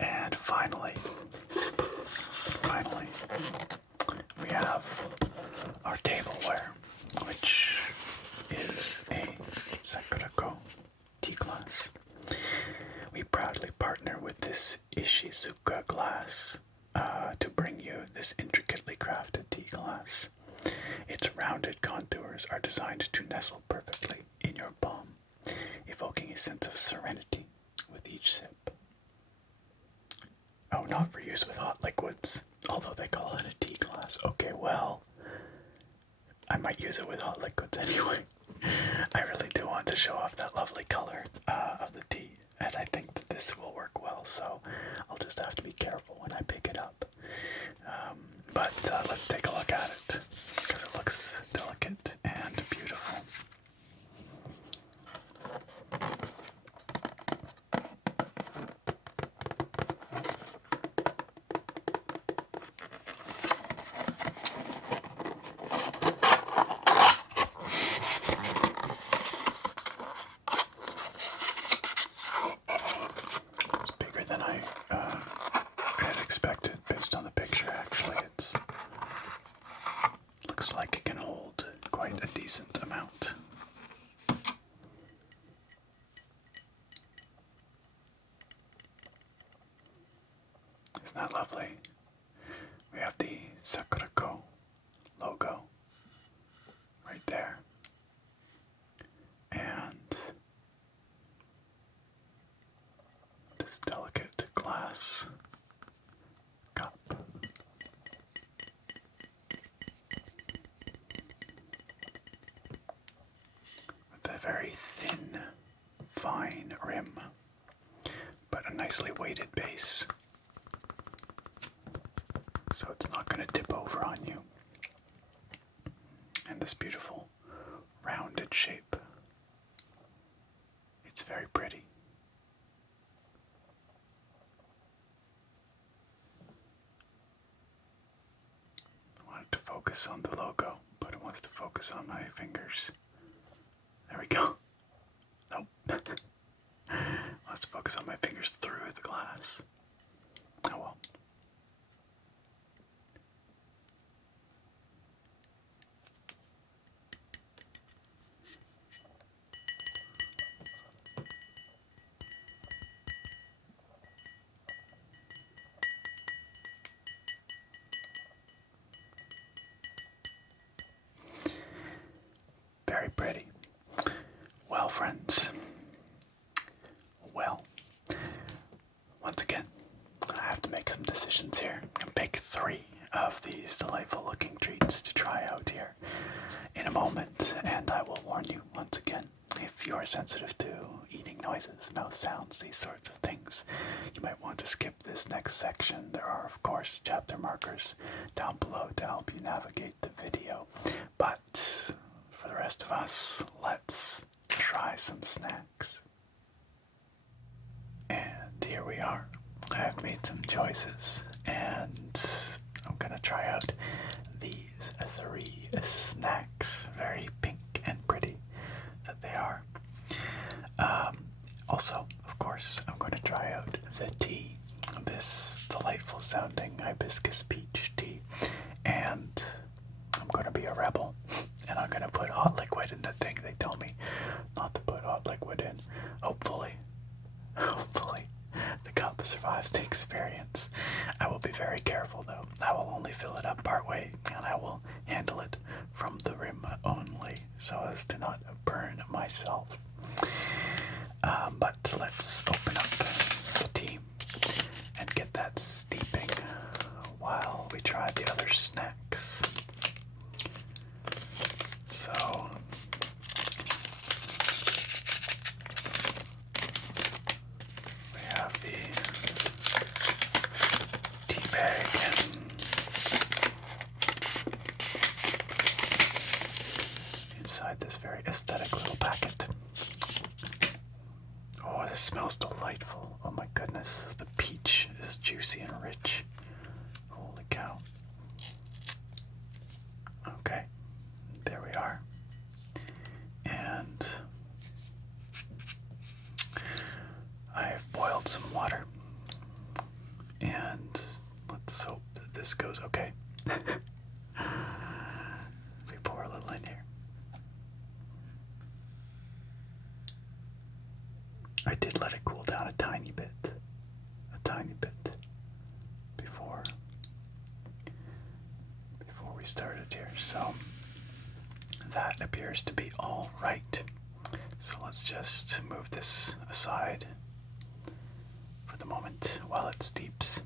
And finally, we have our tableware, which is a Sakuraco tea glass. We proudly partner with this Ishizuka glass to bring you this intricately crafted tea glass. Its rounded contours are designed to nestle perfectly in your palm, evoking a sense of serenity with each sip. Oh, not for use with hot liquids, although they call it a tea glass. Okay, well, I might use it with hot liquids anyway. I really do want to show off that lovely color of the tea, and I think that this will work well, so I'll just have to be careful when I pick it up. But let's take a look at it, because it looks delicate and beautiful. Isn't that lovely? We have the Sakuraco logo right there. And this delicate glass cup. With a very thin, fine rim, but a nicely weighted base. So it's not going to tip over on you. And this beautiful rounded shape. It's very pretty. I want it to focus on the logo, but it wants to focus on my fingers. There we go. Nope. It wants to focus on my fingers through the glass. Oh well. Very pretty. Well, friends. Well, once again, I have to make some decisions here and pick 3 of these delightful looking treats to try out here in a moment. And I will warn you once again, if you are sensitive to eating noises, mouth sounds, these sorts of things, you might want to skip this next section. There are, of course, chapter markers down below to help you navigate the video. But for the rest of us, let's try some snacks. And here we are. I've made some choices, and I'm gonna try out these 3 snacks. Very pink and pretty that they are. Also, of course, I'm going to try out the tea. This delightful sounding hibiscus peach tea. And I'm going to be a rebel. And I'm going to put hot liquid in the thing they tell me not to put hot liquid in. Hopefully, the cup survives the experience. I will be very careful though. I will only fill it up part way, and I will handle it from the rim only so as to not burn myself. But let's open up the tea and get that steeping while we try the other snacks. So we have the tea bag and inside this very aesthetic little packet. Oh, this smells delightful. Oh my goodness, the peach is juicy and rich. Holy cow. Okay, there we are. And I've boiled some water. And let's hope that this goes okay. We pour a little in here. I did let it cool down a tiny bit before we started here. So that appears to be all right. So let's just move this aside for the moment while it steeps.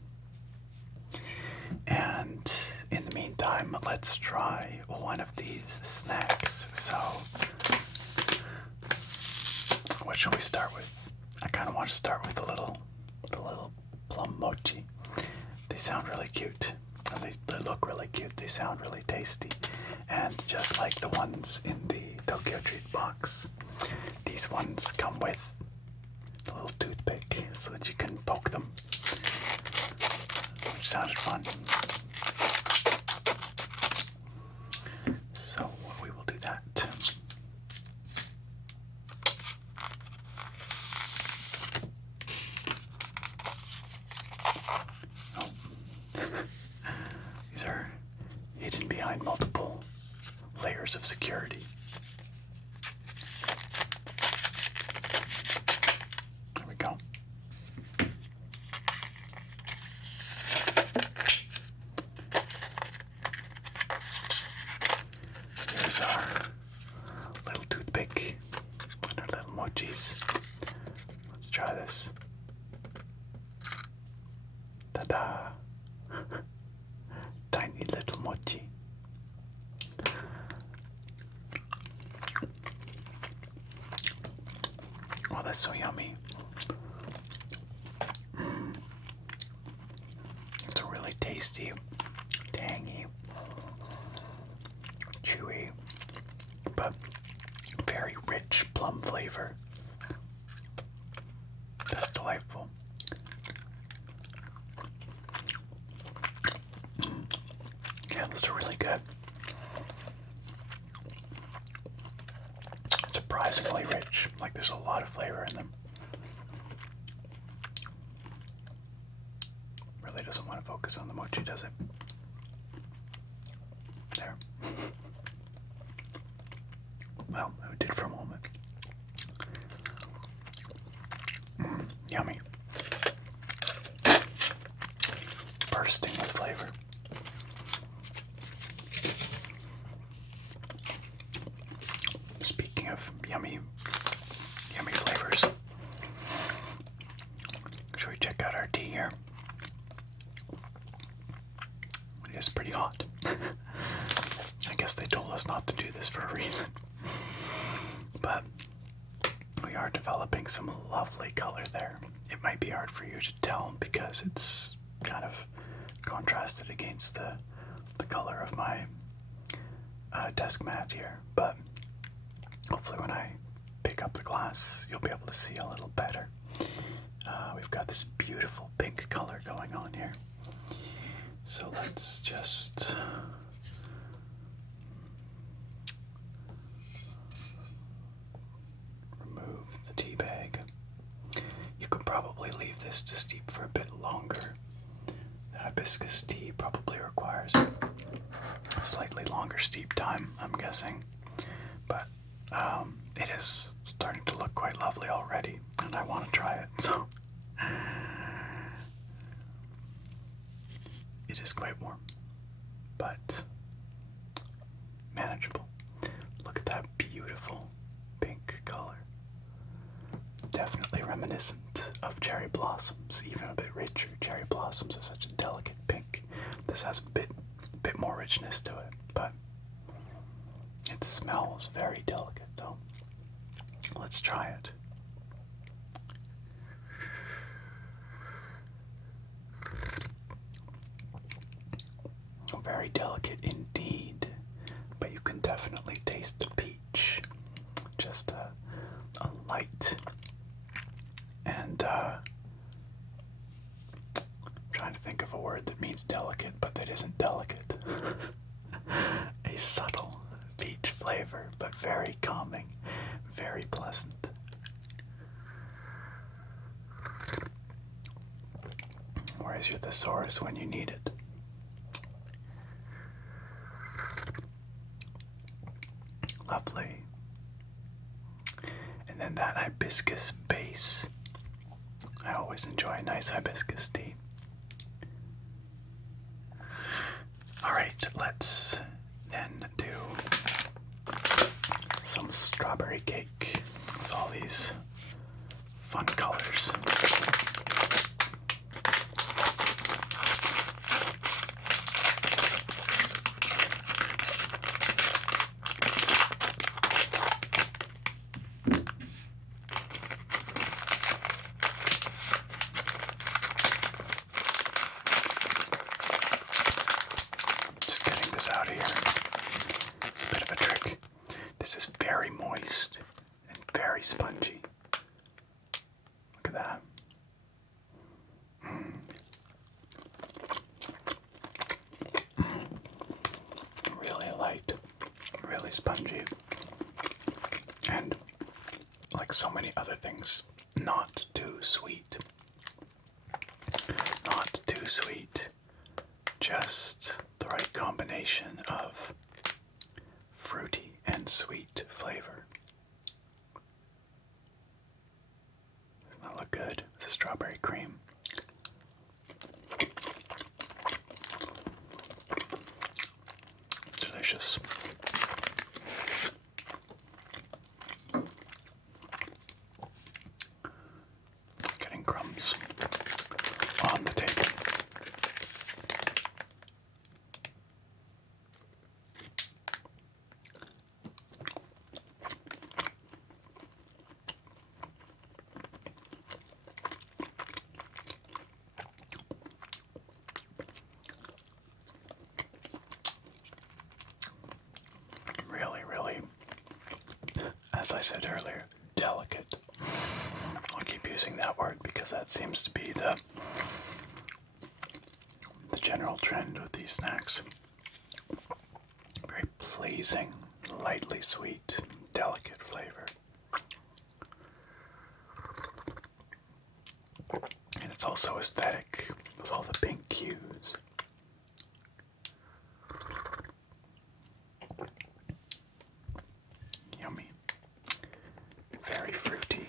And in the meantime, let's try one of these snacks. So what shall we start with? I kind of want to start with the little plum mochi. They sound really cute. They look really cute. They sound really tasty. And just like the ones in the TokyoTreat box, these ones come with a little toothpick so that you can poke them, which sounded fun. So we will do that. These are hidden behind multiple layers of security. There we go. mochis. Let's try this. Ta-da! Tiny little mochi. Oh, that's so yummy. It's a really tasty, tangy, chewy, but very rich plum flavor. That's delightful. Yeah, those are really good. Surprisingly rich. Like there's a lot of flavor in them. Really doesn't want to focus on the mochi, does it? There. Well, it did for a moment. Yummy. Bursting with flavor. Speaking of yummy flavors, should we check out our tea here? It is pretty hot. I guess they told us not to do this for a reason. But we are developing some lovely color there. It might be hard for you to tell because it's kind of contrasted against the color of my desk mat here, but hopefully when I pick up the glass you'll be able to see a little better. We've got this beautiful pink color going on here, so let's just remove the tea bag. You could probably leave this to steep for a bit longer. The hibiscus tea probably requires a slightly longer steep time, I'm guessing, but it is starting to look quite lovely already, and I want to try it, so it is quite warm, but manageable. Look at that beautiful pink color. Definitely reminiscent of cherry blossoms, even a bit richer. Cherry blossoms are such a delicate pink. This has a bit more richness to it, but it smells very delicate though. Let's try it. Very delicate indeed, but you can definitely taste the peach. Just a light and trying to think of a word that means delicate, but that isn't delicate. A subtle peach flavor, but very calming, very pleasant. Where's your thesaurus when you need it? Lovely. And then that hibiscus base. I always enjoy a nice hibiscus tea. Alright, let's then do some strawberry cake with all these fun colors. Out here. It's a bit of a trick. This is very moist and very spongy. Look at that. Really light, really spongy, and like so many other things, not too sweet. Not too sweet. Just the right combination of fruity and sweet flavor. Doesn't that look good with the strawberry cream? Delicious. as I said earlier, delicate. I'll keep using that word because that seems to be the general trend with these snacks. Very pleasing, lightly sweet, delicate flavor. And it's also aesthetic with all the pink hues. Yummy. Very fruity.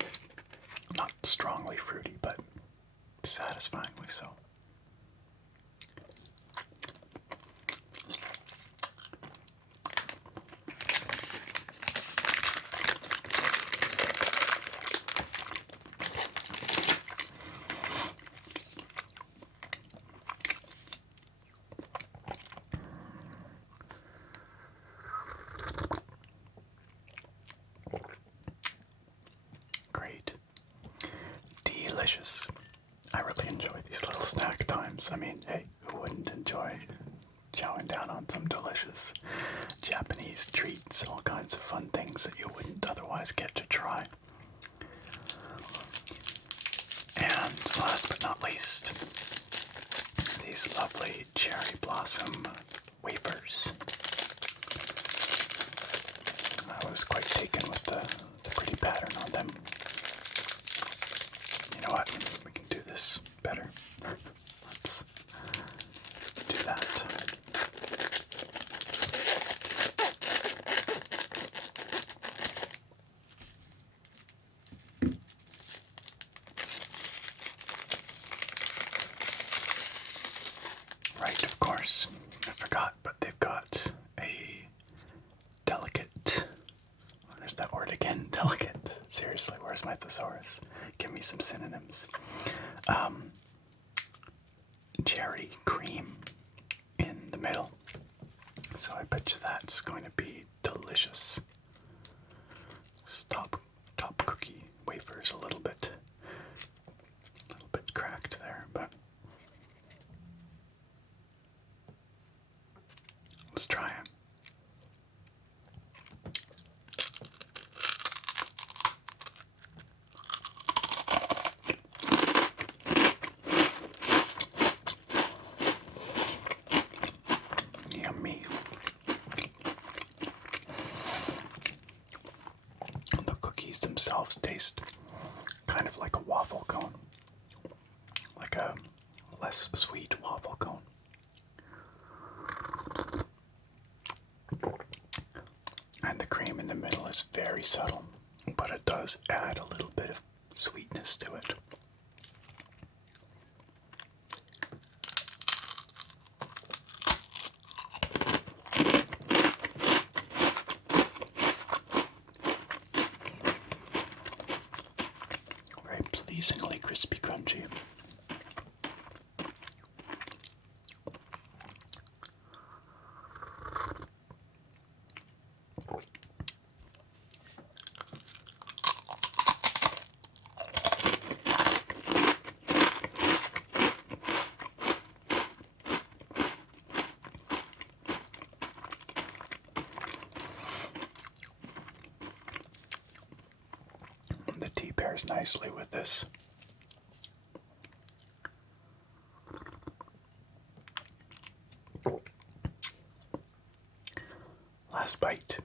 Not strongly fruity, but satisfyingly so. Great. Delicious. I really enjoy these little snack times. I mean, hey, who wouldn't enjoy chowing down on some delicious Japanese treats, all kinds of fun things that you wouldn't otherwise get to try. And last but not least, these lovely cherry blossom wafers. I was quite taken with the pretty pattern on them. You know what? We can do this better. Let's do that. Right, of course. I forgot, but they've got a delicate. There's that word again, delicate. Seriously, where's my thesaurus? Give me some synonyms. Cherry cream in the middle. So I bet you that's going to be delicious. Top cookie wafers a little bit cracked there, but let's try it. Yummy. The cookies themselves taste kind of like a waffle cone, like a less sweet waffle cone. And the cream in the middle is very subtle, but it does add a little bit of sweetness to it. Very pleasingly crispy, crunchy. The tea pairs nicely with this. Last bite.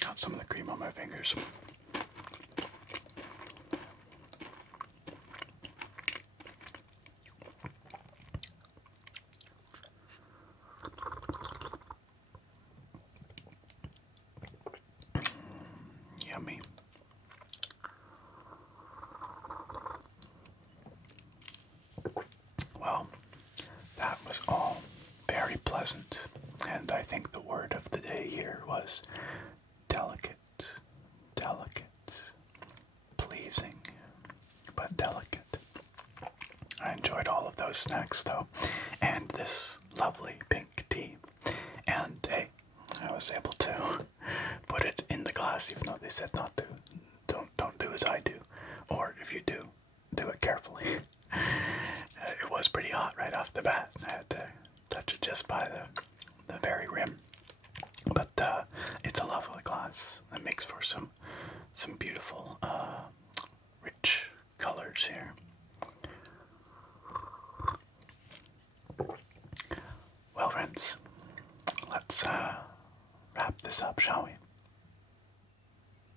Got some of the cream on my fingers. Yummy. Well, that was all very pleasant, and I think the word of the day here was delicate, delicate, pleasing, but delicate. I enjoyed all of those snacks though, and this lovely pink tea, and hey, I was able to put it in the glass even though they said not to. Don't do as I do, or if you do, do it carefully. It was pretty hot right off the bat. I had to touch it just by the very rim. But it's a lovely glass. It makes for some beautiful, rich colors here. Well, friends, let's wrap this up, shall we?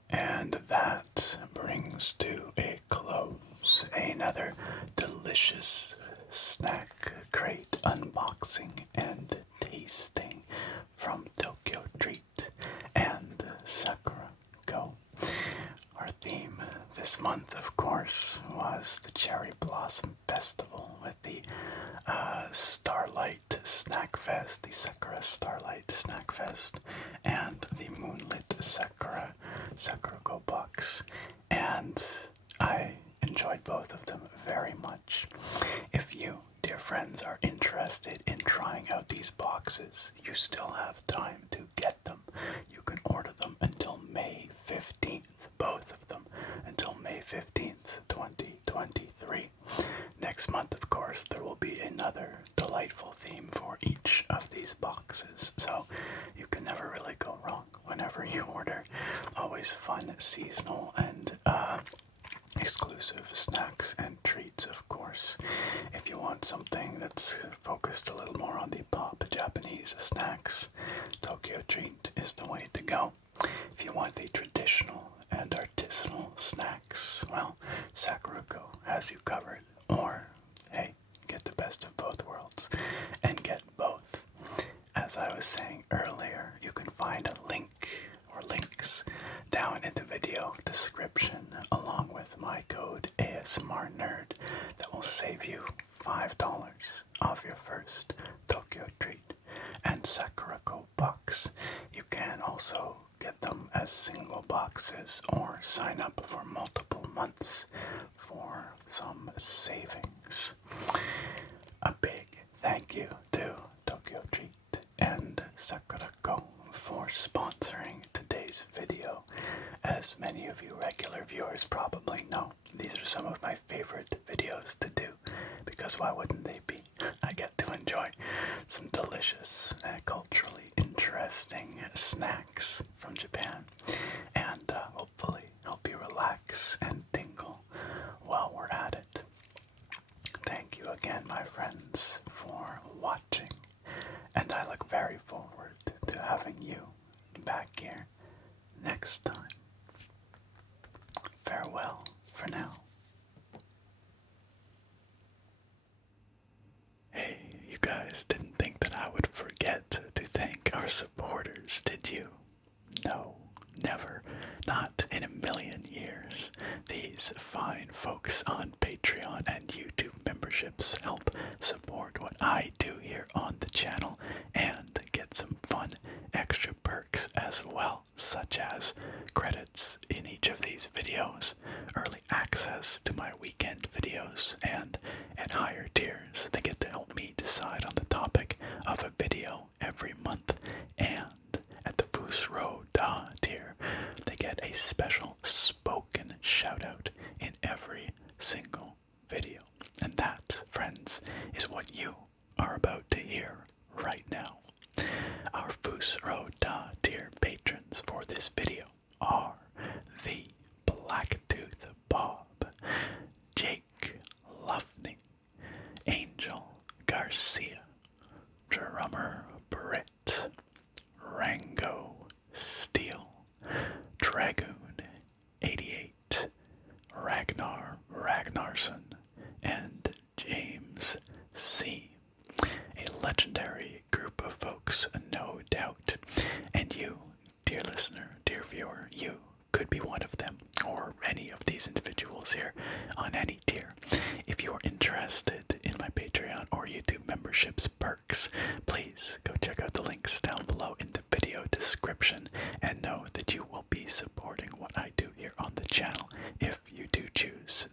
And that brings to a close another delicious snack crate unboxing and tasting from TokyoTreat and Sakuraco. Our theme this month, of course, was the Cherry Blossom Festival with the Starlight Snackfest, the Sakura Starlight Snackfest, and the Moonlit Sakura Sakuraco Box. And I enjoyed both of them very much. If you, dear friends, are interested in trying out these boxes, you still have time to get them. You can order them until May 15th, both of them, until May 15th, 2023. Next month, of course, there will be another delightful theme for each of these boxes, so you can never really go wrong whenever you order. Always fun, seasonal, and exclusive snacks and treats, of course. If you want something that's focused a little more on the pop Japanese snacks, TokyoTreat is the way to go. If you want the traditional and artisanal snacks, well, Sakuraco has you covered. Or, hey, get the best of both worlds and get both. As I was saying earlier, you can find a link or links down in the video description along with my code ASMRNerd that will save you $5 off your first TokyoTreat and Sakuraco box. You can also get them as single boxes or sign up for multiple months for some savings. A big thank you to TokyoTreat and Sakuraco for sponsoring today's video. As many of you regular viewers probably know, these are some of my favorite videos to do, because why wouldn't they be? I get to enjoy some delicious, culturally interesting snacks from Japan, and hopefully help you relax and tingle while we're at it. Thank you again, my friends, for watching, and I look very forward to having you back here next time. Farewell for now. Hey, you guys didn't think that I would forget to thank our supporters, did you? No, never. Not in a million years. These fine folks on Patreon and YouTube memberships help support what I do here on the channel and get some fun extra perks as well, such as credits in each of these videos, early access to my weekend videos, and at higher tiers they get to help me decide on the topic of a video every month, and at the Fusro-da tier they get a special spoken shout out in every single video. And that, friends, is what you are about to hear right now. Our Fusro-da tier patrons for this video are the Blacktooth Bob, Jake Luffney, Angel Garcia, Drummer Britt, Rango Steel, Dragoon 88, Ragnar Ragnarsson, and James C. A legendary group of folks, no doubt. And you, dear listener, dear viewer, you could be one of them, or any of these individuals here on any tier. If you're interested in my Patreon or YouTube memberships perks, please go check out the links down below in the video description and know that you will be supporting what I do here on the channel if you do choose